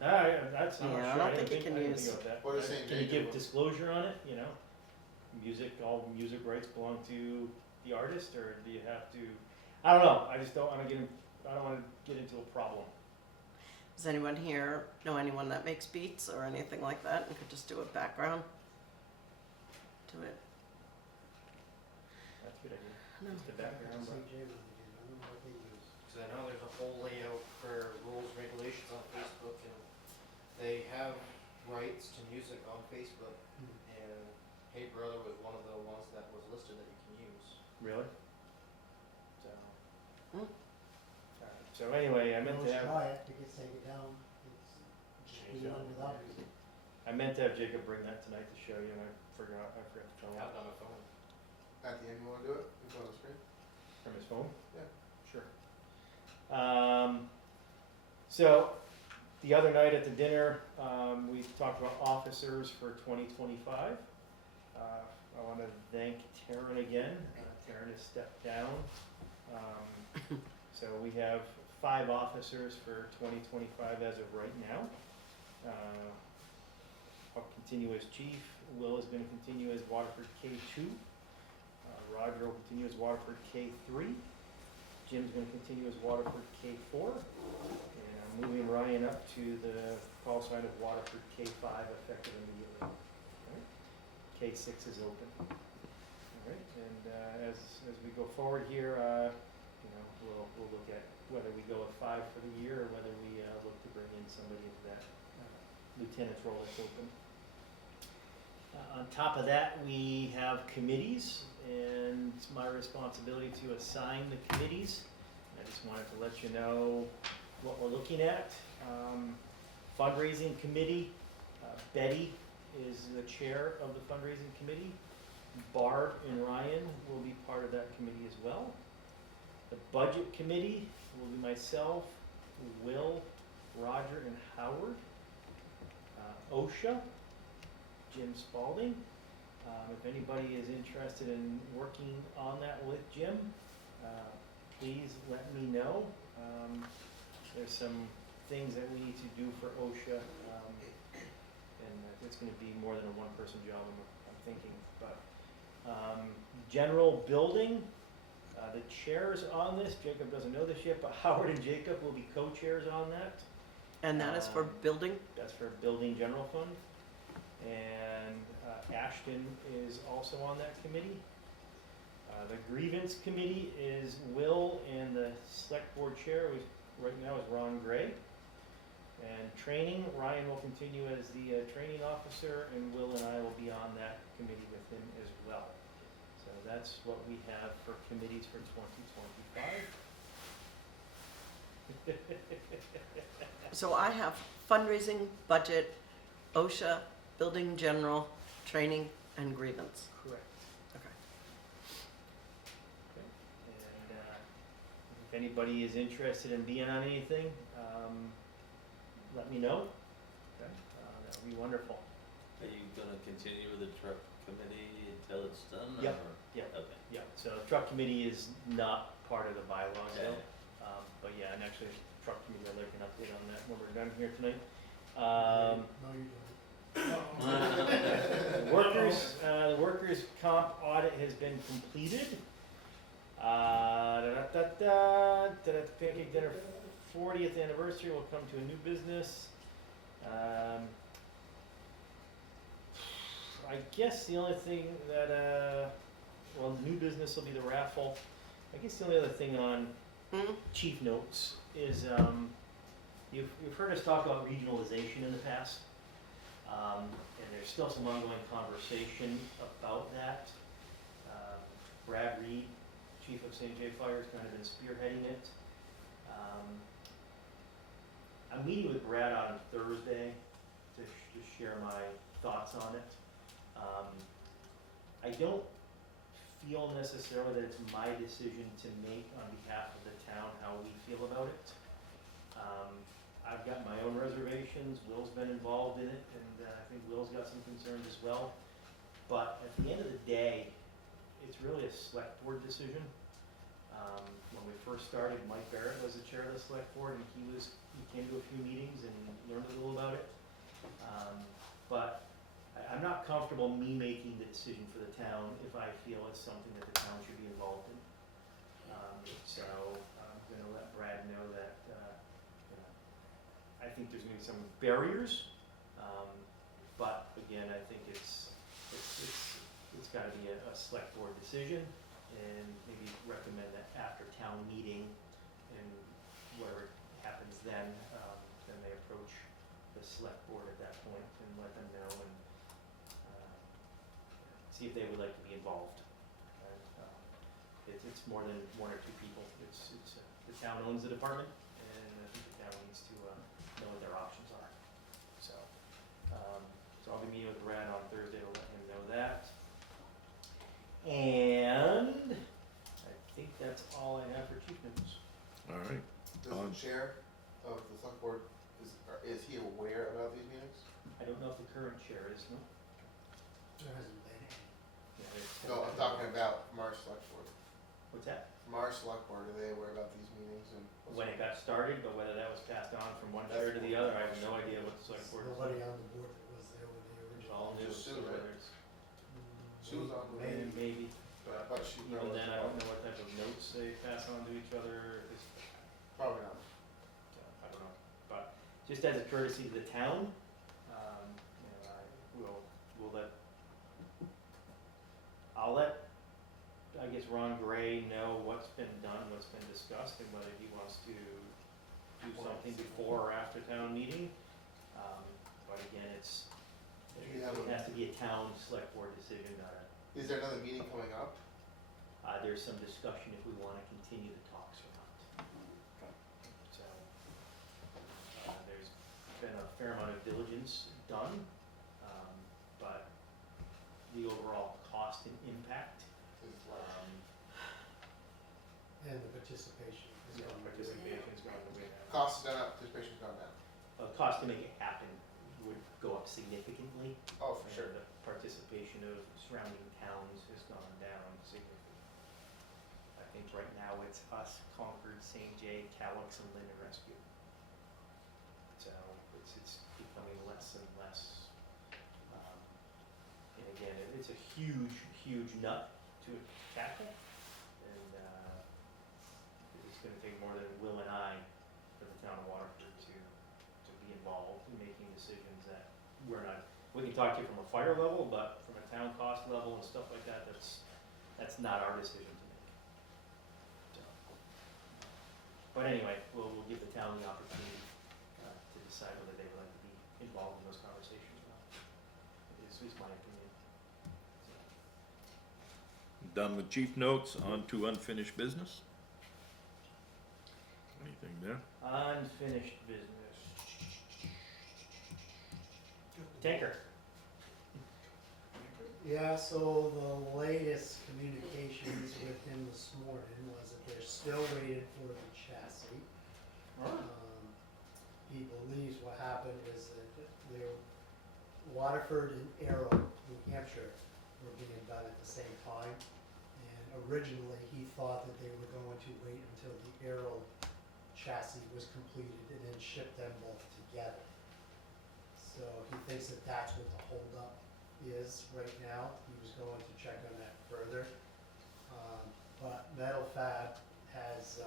That's not Yeah, I sure. don't didn't think you can I didn't use- think of that. What is saying Can you Jacob? give disclosure on it, Music, all music rights belong to the artist, or do you have to, I don't know, I just don't wanna get into a problem. Does anyone here know anyone that makes beats or anything like that and could just do a background to it? That's a good idea. No. Just the background, but. CJ wanted to do, I don't know what they use. Because I know there's a whole layout for rules, regulations on Facebook, and they have rights to music on Facebook. And Hey Brother was one of the ones that was listed that you can use. Really? So. Hmm. Alright, so anyway, I meant to Let's have, try it, we can take it down, it's just be on without music. Jacob bring that tonight to show you, and I forgot to tell I him have it on my phone. At the end, you wanna do it? It's on the screen. from his phone. Yeah. Sure. So, the other night at the dinner, we talked about officers for 2025. I want to thank Taryn again. Taryn has stepped down. So we have 5 officers for 2025 as of right now. I'll continue as chief. Will is going to continue as Waterford K2. Roger will continue as Waterford K3. Jim's going to continue as Waterford K4. And I'm moving Ryan up to the call sign of Waterford K5 effective immediately. Alright. K6 is open. Alright, and as we go forward here, we'll look at whether we go with 5 for the year or whether we look to bring in somebody into that lieutenant's role that's open. On top of that, we have committees, and it's my responsibility to assign the committees. I just wanted to let you know what we're looking at. Fundraising committee, Betty is the chair of the fundraising committee. Barb and Ryan will be part of that committee as well. The budget committee will be myself, Will, Roger, and Howard. OSHA, Jim Spalding. If anybody is interested in working on that with Jim, please let me know. There's some things that we need to do for OSHA, and it's going to be more than a one-person job, I'm thinking. But general building, the chairs on this, Jacob doesn't know this yet, but Howard and Jacob will be co-chairs on that. And that is for building? That's for building general fund. And Ashton is also on that committee. The grievance committee is Will, and the select board chair right now is Ron Gray. And training, Ryan will continue as the training officer, and Will and I will be on that committee with him as well. So that's what we have for committees for 2025. So I have fundraising, budget, OSHA, building general, training, and grievance. Correct. Okay. And if anybody is interested in being on anything, let me know. Okay. That would be wonderful. Are you gonna continue with the truck committee until it's done? Yep. or- Yep. Okay. Yeah, so truck committee is not part of the bylaws Okay. though. But yeah, and actually, truck committee, I'd like an update on that when we're done here tonight. No, you don't. The workers' comp audit has been completed. Pancake dinner 40th anniversary will come to a new business. I guess the only thing that, well, the new business will be the raffle. I guess the only other thing on chief notes is, you've heard us talk about regionalization in the past. And there's still some ongoing conversation about that. Brad Reed, chief of St. J Fire, has kind of been spearheading it. I'm meeting with Brad on Thursday to share my thoughts on it. I don't feel necessarily that it's my decision to make on behalf of the town how we feel about it. I've got my own reservations, Will's been involved in it, and I think Will's got some concerns as well. But at the end of the day, it's really a select board decision. When we first started, Mike Barrett was the chair of the select board, and he came to a few meetings and learned a little about it. But I'm not comfortable me making the decision for the town if I feel it's something that the town should be involved in. So I'm gonna let Brad know that, I think there's gonna be some barriers. But again, I think it's gotta be a select board decision, and maybe recommend that after town meeting and whatever happens then they approach the select board at that point and let them know and see if they would like to be involved. It's more than one or two people. The town owns the department, and I think the town needs to know what their options are. So I'll be meeting with Brad on Thursday to let him know that. And I think that's all I have for chief news. All right. Does the chair of the select board, is he aware about these meetings? I don't know if the current chair is, no? There hasn't been any. No, I'm talking about from our select board. What's that? From our select board, are they aware about these meetings and? When it got started, but whether that was passed on from one chair to the other, I have no idea what the select board is. Nobody on the board that was there when they It's originally. all new, Just so Sue, right? whether it's, Sue's on the Maybe. maybe, But she even knows. then, I don't know what type of notes they pass on to each other, if it's, Probably not. I don't know. But just as a courtesy to the town, I'll let, I guess, Ron Gray know what's been done, what's been discussed, and whether he wants to do something before or after town meeting. But again, it has to be a town select board decision, not a, Is there another meeting coming up? there's some discussion if we wanna continue the talks or not. So, there's been a fair amount of diligence done, but the overall cost and impact, And the participation. is going to be- participation's gone the way that. Costs gone up, participation's gone down. Cost to make it happen would go up significantly. Oh, for and sure. The participation of surrounding towns has gone down significantly. I think right now it's us, Concord, St. J, Calix, and Linden Rescue. So it's becoming less and less. And again, it's a huge nut to tackle. And it's gonna take more than Will and I for the town of Waterford to be involved in making decisions that we're not, we can talk to you from a fire level, but from a town cost level and stuff like that, that's that's not our decision to make. So, but anyway, we'll give the town the opportunity to decide whether they would like to be involved in those conversations or not. Is my opinion. Done with chief notes, on to unfinished business. Anything there? Unfinished business. Tanker. Yeah, so the latest communications with him this morning was that they're still waiting for the chassis. He believes what happened is that Waterford and Arrow, New Hampshire, were being done at the same time. And originally, he thought that they were going to wait until the Arrow chassis was completed and then ship them both together. So he thinks that that's what the holdup is right now. He was going to check on that further. But Metal Fab has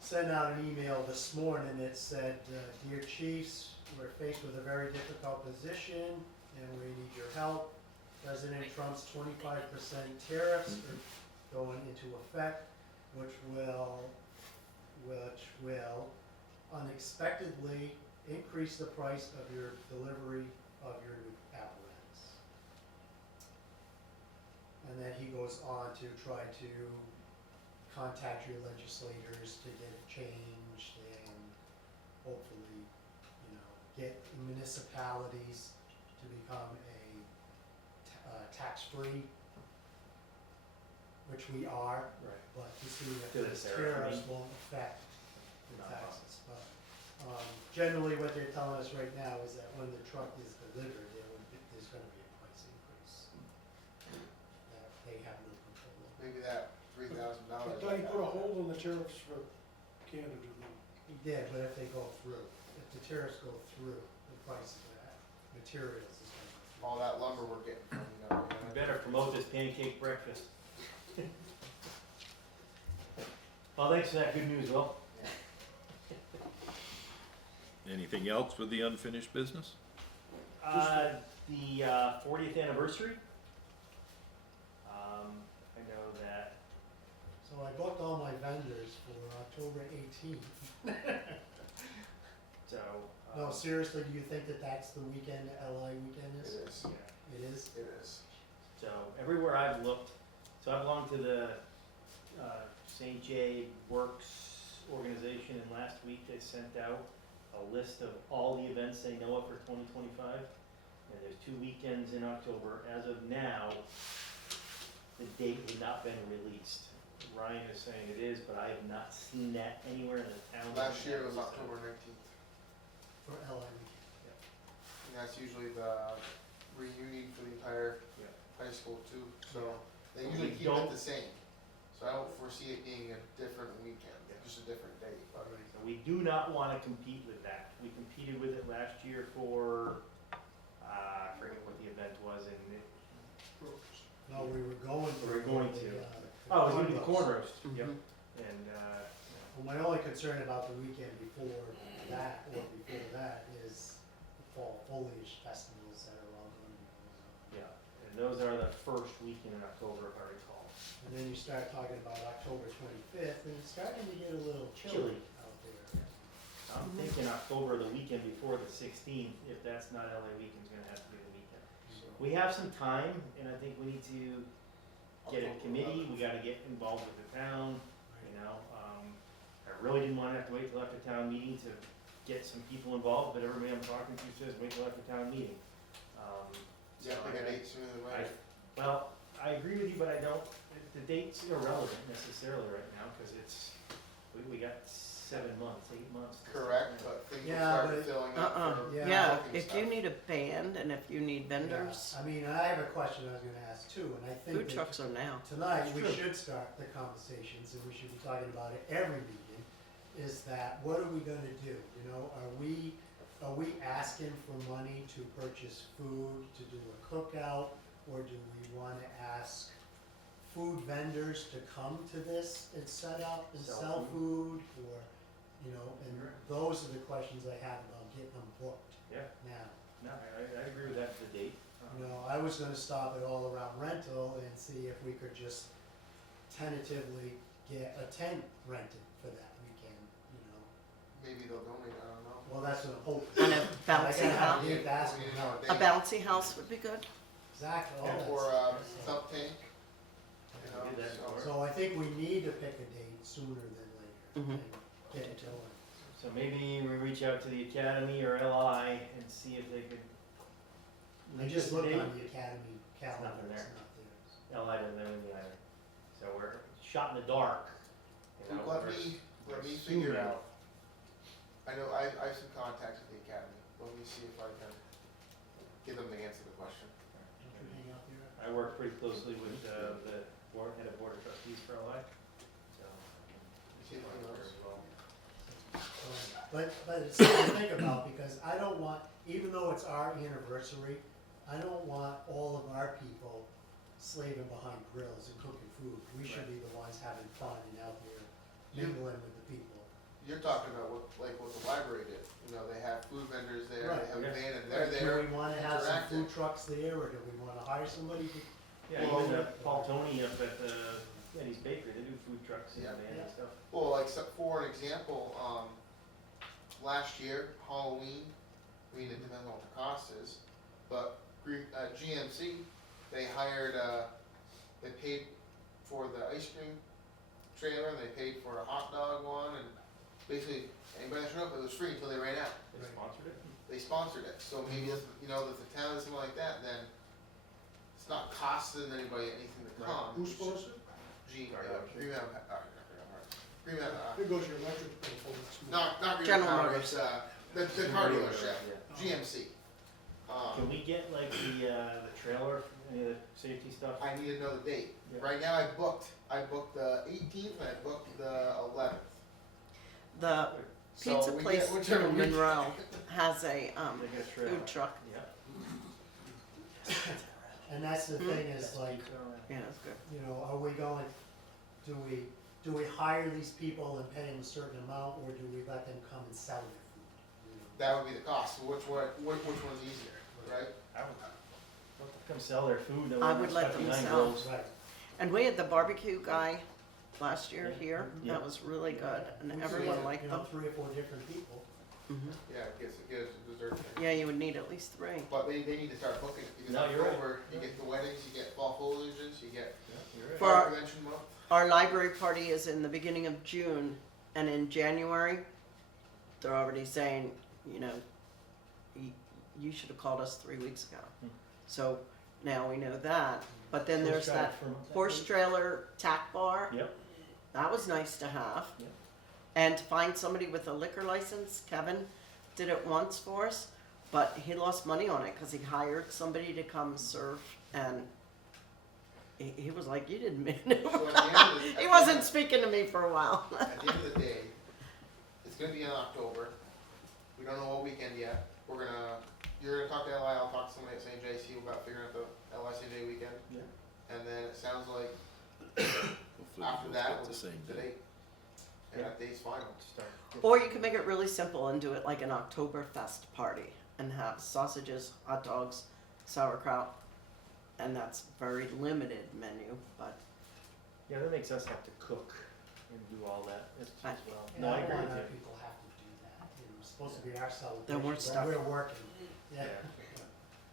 sent out an email this morning that said, "Dear Chiefs, we're faced with a very difficult position and we need your help. President Trump's 25% tariffs are going into effect, which will unexpectedly increase the price of your delivery of your new apparatus." And then he goes on to try to contact your legislators to get it changed and hopefully, get municipalities to become tax-free, which we are, Right. but to see if To the the tariff, tariffs I mean. won't affect the Not taxes. But generally, what they're telling us right now is that when the truck is delivered, there's gonna be a price increase that they have no control over. Maybe that $3,000. I thought he put a hold on the tariffs for Canada though. He did, but if they go through, if the tariffs go through, the price of that materials is gonna go through. All that lumber we're getting from, You better promote this pancake breakfast. Well, thanks for that good news, Will. Anything else with the unfinished business? The 40th anniversary. I know that, So I booked all my vendors for October 18th. so. No, seriously, do you think that that's the weekend, LI weekend It is? is, Yeah. It is? it is. So everywhere I've looked, so I belong to the St. J Works organization, and last week they sent out a list of all the events they know of for 2025. And there's 2 weekends in October. As of now, the date has not been released. Ryan is saying it is, but I have not seen that anywhere in the town. Last year was October 19th, For LI weekend. and that's usually the reunion for the entire Yeah. high school too, so they We usually keep don't- it the same. So I don't foresee it being a different weekend, Yeah. just a different date, but. So we do not want to compete with that. We competed with it last year for, I forget what the event was, and it, No, we were going to. We were going the, to. the oh, it was gonna be the corn corn roast. roast. Yep. Mhm. And, Well, my only concern about the weekend before that, or before that, is the fall foliage festivals that are all going to be going on. yeah, and those are the first weekend in October, if I recall. And then you start talking about October 25th, and it's starting to get a little Chilly. chilly out there. I'm thinking October, the weekend before the 16th, if that's not LA weekend, it's gonna have to be the weekend. So, We have some time, and I think we need to get a committee, we gotta get involved with the town, you know. I really didn't wanna have to wait till after town meeting to get some people involved, but everybody I'm talking to says wait till after town meeting. Yeah, so pick a I- date sooner than I, later. well, I agree with you, but I don't, the date's irrelevant necessarily right now, cause we got 7 months, 8 months. to Correct, start. but things will Yeah, start but- filling up for Yeah. Yeah, booking if you stuff. need a band and if you need vendors, Yeah, I mean, I have a question I was gonna ask too, and I think food that trucks are now. tonight, we True. should start the conversations, and we should be talking about it every meeting, is that, what are we gonna do? You know, are we asking for money to purchase food, to do a cookout, or do we wanna ask food vendors to come to this and set up and Sell sell food, or, you know, and those are the questions I have about getting them booked Yeah, now. no, I agree with that, the date. You know, I was gonna stop at All Around Rental and see if we could just tentatively get a tent rented for that weekend, you know? Maybe they'll donate, I don't know. Well, that's what I'm hoping. And a I bouncy gotta have house, Dave to ask me We need to now. know a date. bouncy house would be good. Exactly, all that Or, stuff. sub tank, you know, Do that so. for- So I think we need to pick a date sooner than later Mhm. and get it going. So maybe we reach out to the academy or LI and see if they could. I just looked date. on the academy calendar, nothing it's there. not there. LI doesn't have anything either. So we're shot in the dark. You know, Let we're- me we're figure assuming. out. I know I have some contacts at the academy. Let me see if I can give them the answer to the question. Don't you hang out there? I work pretty closely with the head of board of trustees for LI. So I See can if he knows. as well. But it's something to think about, because I don't want, even though it's our anniversary, I don't want all of our people slaving behind grills and cooking food. We should be the ones having fun and out there mingling with the people. You're talking about what the library did. You know, they have food vendors there, Right. they have a Okay. van and they're there. Do we wanna have some interacting. food trucks there, or do we wanna hire somebody to? Yeah, Well, even Paul Tony up at Eddie's Bakery, they do food trucks and Yeah. van and stuff. Well, like, for an example, last year, Halloween, I mean, it depends on what the cost is, but GMC, they hired, they paid for the ice cream trailer, and they paid for a hot dog one, and basically, anybody that showed up, it was free until they ran out. They Right. sponsored it. They sponsored it, so maybe if, you know, if the town does something like that, then it's not costing anybody anything to Right. come. Who's supposed to? Green Mountain, Green Mountain, There goes your electric bill for this month. not Green General Mountain, Motors. it's, the car dealership, Yeah. GMC. Can we get like the trailer, any of the safety stuff? I need to know the date. Yeah. Right now, I booked the 18th and I booked the 11th. The So pizza we place get whichever in week. Monroe has a They get a trailer. food truck. Yeah. And that's the thing is like, Yeah, that's good. you know, are we going, do we hire these people and pay them a certain amount, or do we let them come and sell their food? You know? That would be the cost. So which one's easier, right? I would let them come sell their food. I would let them sell. Right. And we had the barbecue guy last year Yeah. here. Yeah. That was really good, and We everyone could, liked you them. know, 3 or 4 different people. Mhm. Yeah, it gives a dessert thing. Yeah, you would need at least 3. But they need to start booking because No, you're right. October, you get the weddings, you get fall foliages, you get You're right. For- fire prevention month. Our library party is in the beginning of June, and in January, they're already saying, you know, you should have called us 3 weeks ago. Hmm. So now we know that. But then Horse there's trailer that from- horse trailer tack bar. Yep. That was nice to have. Yep. And to find somebody with a liquor license, Kevin did it once for us, but he lost money on it because he hired somebody to come serve, and he was like, "You didn't mean it." So at the end of the- He wasn't speaking to me for a while. At the end of the day, it's gonna be in October. We don't know what weekend yet. You're gonna talk to LI, I'll talk to somebody at St. JC about figuring out the LICJ weekend. Yeah. And then it sounds like Hopefully after we'll that, get we'll the just same pick the day. date. And that date's final. Start. Or you can make it really simple and do it like an Oktoberfest party and have sausages, hot dogs, sauerkraut, and that's very limited menu, but Yeah, that makes us have to cook and do all that as I- well. And No, I I don't agree want with our you. people have to do that, you know, it's supposed to be our celebration. Then we're but stuck. We're working, yeah.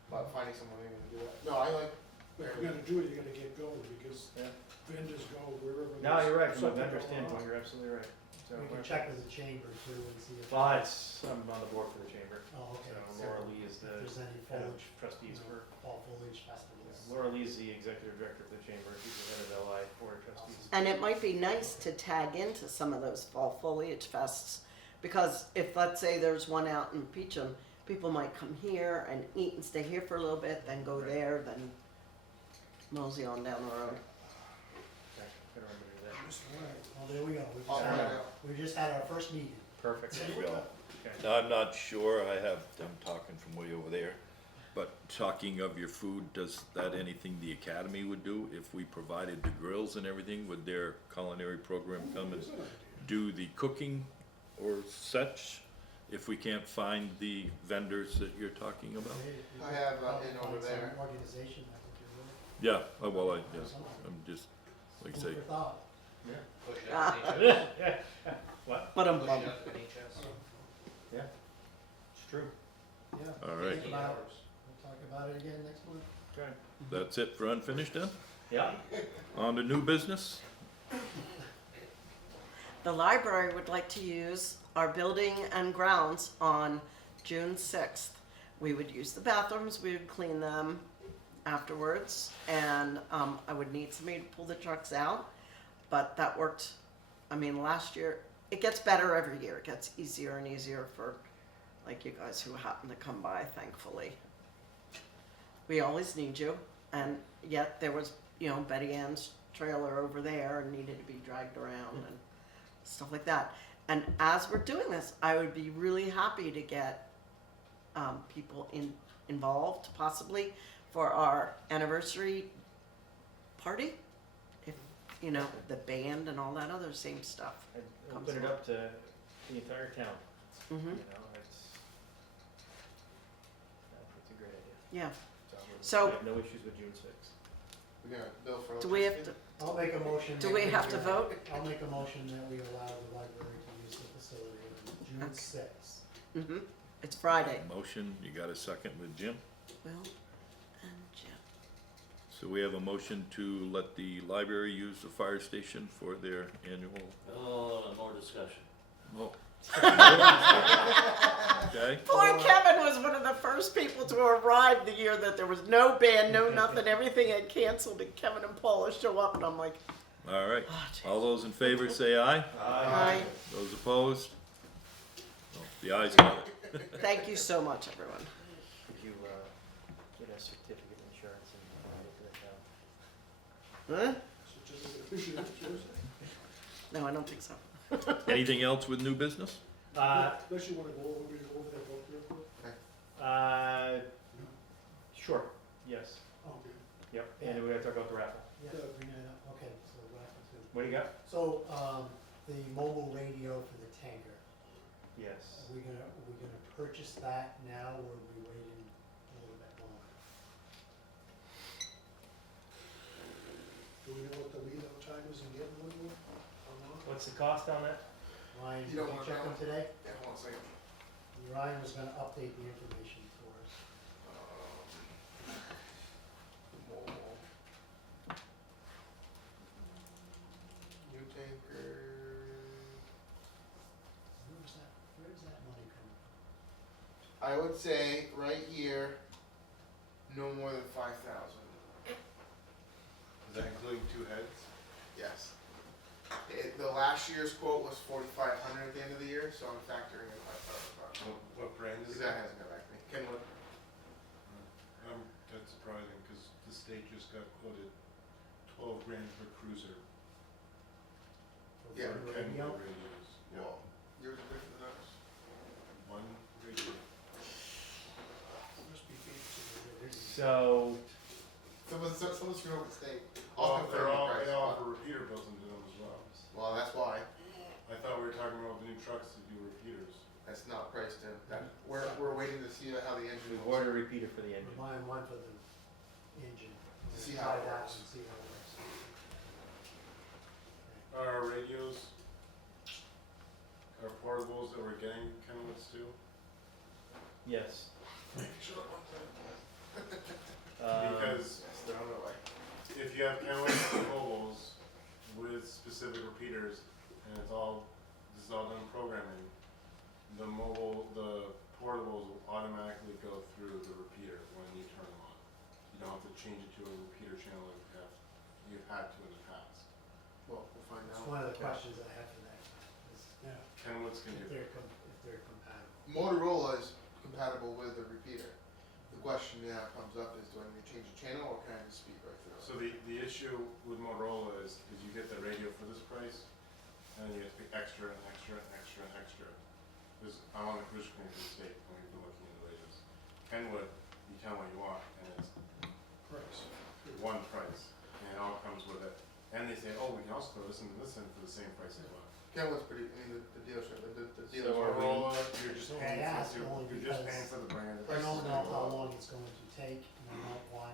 But finding someone maybe to do that. No, I like, But if you're gonna do it, you gotta get going, because Yeah. vendors go wherever. No, there's you're right, from a something vendor going standpoint, on. you're absolutely right. So We can we're- check with the chamber too and see if. Well, I'm on the board for the chamber. Oh, okay. So Laura Lee is If the there's any head of foliage, trustees you for, know, fall foliage festivals. Laura Lee is the executive director of the chamber, she's the head of LI board of trustees. and it might be nice to tag into some of those fall foliage fests, because if, let's say, there's one out in Peachum, people might come here and eat and stay here for a little bit, then go Right. there, then mosey on down the road. Okay, gotta remember to do that. Just right. Well, there we go, I'll find out. we just had our first meeting. Perfect. There you go. Okay. Now, I'm not sure, I have them talking from way over there, but talking of your food, does that anything the academy would do? If we provided the grills and everything, would their culinary program come and Isn't it? do the cooking or such? if we can't find the vendors that you're talking about? I have, Probably in over find some there. organization that would do it. Yeah, I'm just, like I say, Food for thought. Push it out to NHS. What? But Push it out to NHS. Yeah, it's true. Yeah. all right, Think about it. We'll talk about it again next month. Okay. that's it for unfinished then? Yeah. On to new business? The library would like to use our building and grounds on June 6th. We would use the bathrooms, we would clean them afterwards, and I would need somebody to pull the trucks out. But that worked, I mean, last year, it gets better every year. It gets easier and easier for like you guys who happen to come by, thankfully. We always need you, and yet there was, you know, Betty Ann's trailer over there and needed to be dragged around and stuff like that. And as we're doing this, I would be really happy to get people involved, possibly, for our anniversary party. If, you know, the band and all that other same stuff. I'd open it up to the entire town, Mm-hmm. you know, it's a great idea. Yeah. So, So- I have no issues with June 6th. We got a bill for Do we have electricity? to, I'll make a motion. do that we have to vote? I'll make a motion that we allow the library to use the facility on June Okay. 6th. Mm-hmm. It's Friday. Motion, you got a second with Jim? Will and Jim. So we have a motion to let the library use the fire station for their annual, Oh, more discussion. oh. Okay, Poor Kevin was one of the first people to arrive the year that there was no band, no nothing, everything had canceled, and Kevin and Paula show up, and I'm like, all right. oh, gee. All those in favor say aye. Hi. Those opposed? No, the ayes have it. Thank you so much, everyone. Could you, get a certificate of insurance and look at that Huh? Certificate of insurance. No, I don't think so. Anything else with new business? now? Unless you wanna go over that book real quick. Sure, yes, Okay. yep, and we're gonna talk about the raffle. Yeah, bring that up. Okay, so raffle two. What do you got? So, the mobile radio for the tanker, Yes. are we gonna purchase that now, or are we waiting a little bit longer? Do we know what the lead out time is in getting one more? How long? What's the cost on that? Ryan, You did don't you wanna check know? them today? Yeah, hold on a second. Ryan was gonna update the information for us. Mobile. New tanker. Where's that money coming from? I would say right here, no more than 5,000. Is that including two heads? Yes. The last year's quote was 4,500 at the end of the year, so I'm factoring in 5,000. What brand is That it? hasn't got back to me. Kenwood. That's surprising, cause the state just got quoted 12 grand per cruiser For Yeah, the for radio? Kenwood radios. Yeah, Well, yours are different than ours. one radio. Must be fancy. So, Someone's screwing up the state. Well, I'll confirm the price. they offer repeater built into them as well. Well, that's why. I thought we were talking about the new trucks that do repeaters. That's not priced in. We're waiting to see how the engine we goes. ordered a repeater for the engine. We're buying one for the engine. To see Try how it that works. and see how it works. Our radios, our portables that we're getting, Kenwoods too? Yes. Because They're on their way. if you have Kenwood mobiles with specific repeaters, and this is all done programming, the portables will automatically go through the repeater when you turn them on. You don't have to change it to a repeater channel like you've had to in the past. Well, we'll find It's out. one of the questions I have for that, is Yeah. Kenwoods can if do. they're compatible. Motorola is compatible with the repeater. The question now comes up is, do I need to change the channel or can I just speak right through? So the issue with Motorola is you get the radio for this price, and then you have to pay extra and extra and extra and extra. Because I'm on the cruise screen for the state, and we've been looking into radios. Kenwood, you tell what you want, and it's Price. one price, and it all comes with it. And they say, oh, we can also throw this and this in for the same price as well. Kenwood's pretty, I mean, the dealership, the dealer's So are Corolla, you're just So I paying asked for, only you're just because paying for the brand. I don't know how long it's going to take, and I don't want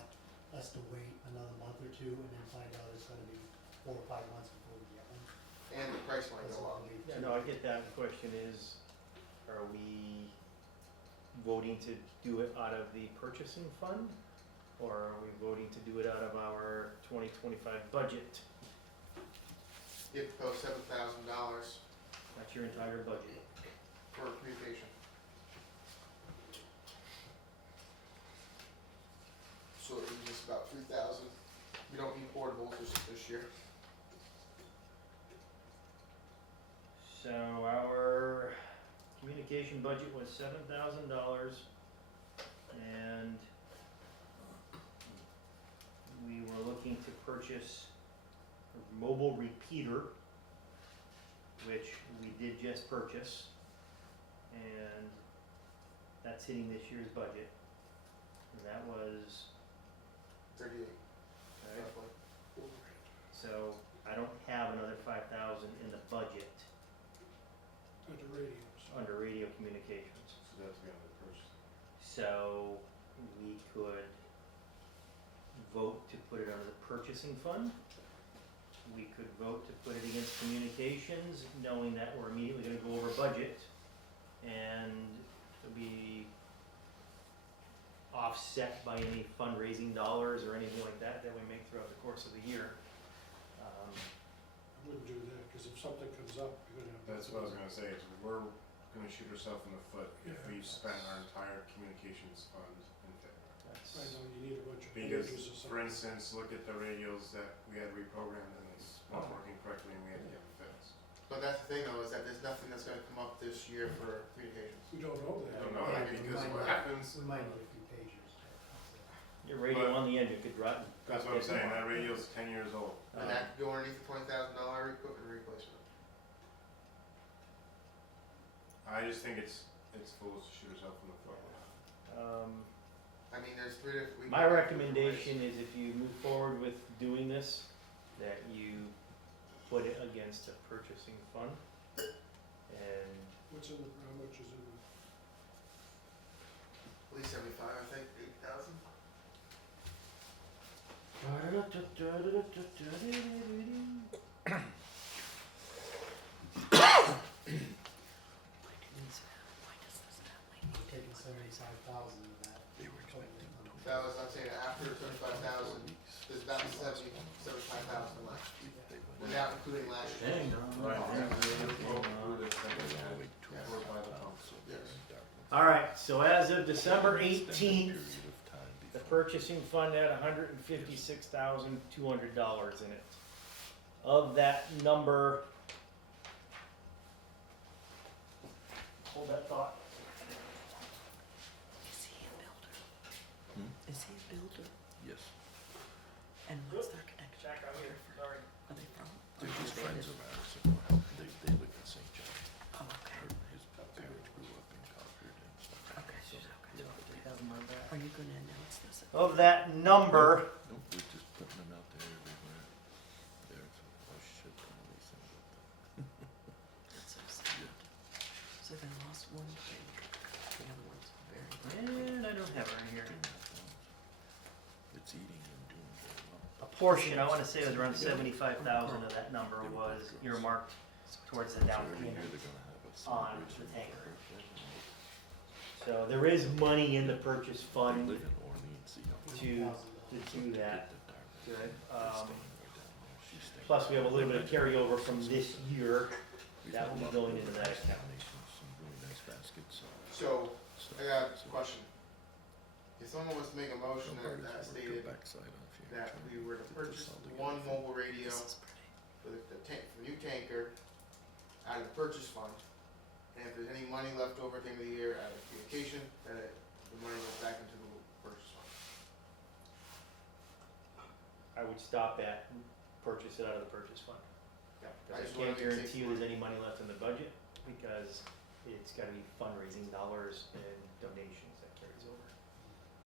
us to wait another month or two and then find out it's gonna be 4 or 5 months before we get one. and the price might That's go up. gonna be Yeah, too- no, I get that. The question is, are we voting to do it out of the purchasing fund? Or are we voting to do it out of our 2025 budget? You propose $7,000 That's your entire budget. for communication. So it was just about 3,000. We don't need portables this year. So our communication budget was $7,000, and we were looking to purchase a mobile repeater, which we did just purchase, and that's hitting this year's budget. And that was, 38, okay, roughly. so I don't have another 5,000 in the budget Under radios. under radio communications. So that's gonna be purchased. So we could vote to put it under the purchasing fund. We could vote to put it against communications, knowing that we're immediately gonna go over budget. And it'll be offset by any fundraising dollars or anything like that that we make throughout the course of the year. I wouldn't do that, cause if something comes up, you're gonna have. That's what I was gonna say, is we're gonna shoot ourselves in the foot if Yeah. we've spent our entire communications fund in February. I That's, know you need a bunch of Because, pages or for something. instance, look at the radios that we had reprogrammed and it's not working correctly and we had to get them fixed. But that's the thing though, is that there's nothing that's gonna come up this year for communications. We don't know I that. don't know, Yeah, because we what might- happens, We might need a few pagers. your radio But- on the engine could drop. that's what I'm saying, that radio's 10 years old. And that could go underneath the $20,000 equipment replacement. I just think it's foolish to shoot yourself in the foot. I mean, there's three different. My recommendation is if you move forward with doing this, that you put it against a purchasing fund. And What's in the, how much is in the? At least 75, I think, 8,000. We're taking 75,000 of that. That was, I'm saying, after 75,000, there's about 75,000 left. Without including last year. hang on. Yes. All right, so as of December 18th, the purchasing fund had $156,200 in it. Of that number, hold that thought. Is he a builder? Hmm? Is he a builder? Yes, And what's their connection? Jack, I'm here, sorry. Are they from? they're just friends of ours. They live in St. John. Oh, okay. His parents grew up in Concord and stuff. Okay, So, okay. yeah, Are you gonna announce this? Of that number, Nope, we're just putting them out there everywhere. There's a shit ton of these things up there. That's so sad. So they lost one thing. The other one's very. and I don't have her in here. It's eating and doing very well. A portion, I wanna say it was around 75,000 of that number was earmarked towards the down So every year payment. they're gonna have a on celebration the tanker. for her family. So there is money in the purchase They fund live in Orleans, you know. to do that. Get the direct- Good. they're staying right down there. She's staying Plus, we right have a little bit of down there. carryover from this year. We've that had will be a lot going of into really that nice account. donations, some really nice baskets, So, so. I got a so- question. If someone was to make a motion Don't worry, that just work stated your backside off here, that trying we to were to get this purchase all together one for you. mobile radio This is pretty. for the new tanker out of the purchase fund, and if there's any money left over at the end of the year out of communication, then the money goes back into the purchase fund. I would stop at purchase it out of the purchase fund. Yeah, I just can't wanted to guarantee you take- there's any money left in the budget because it's gotta be fundraising dollars and donations that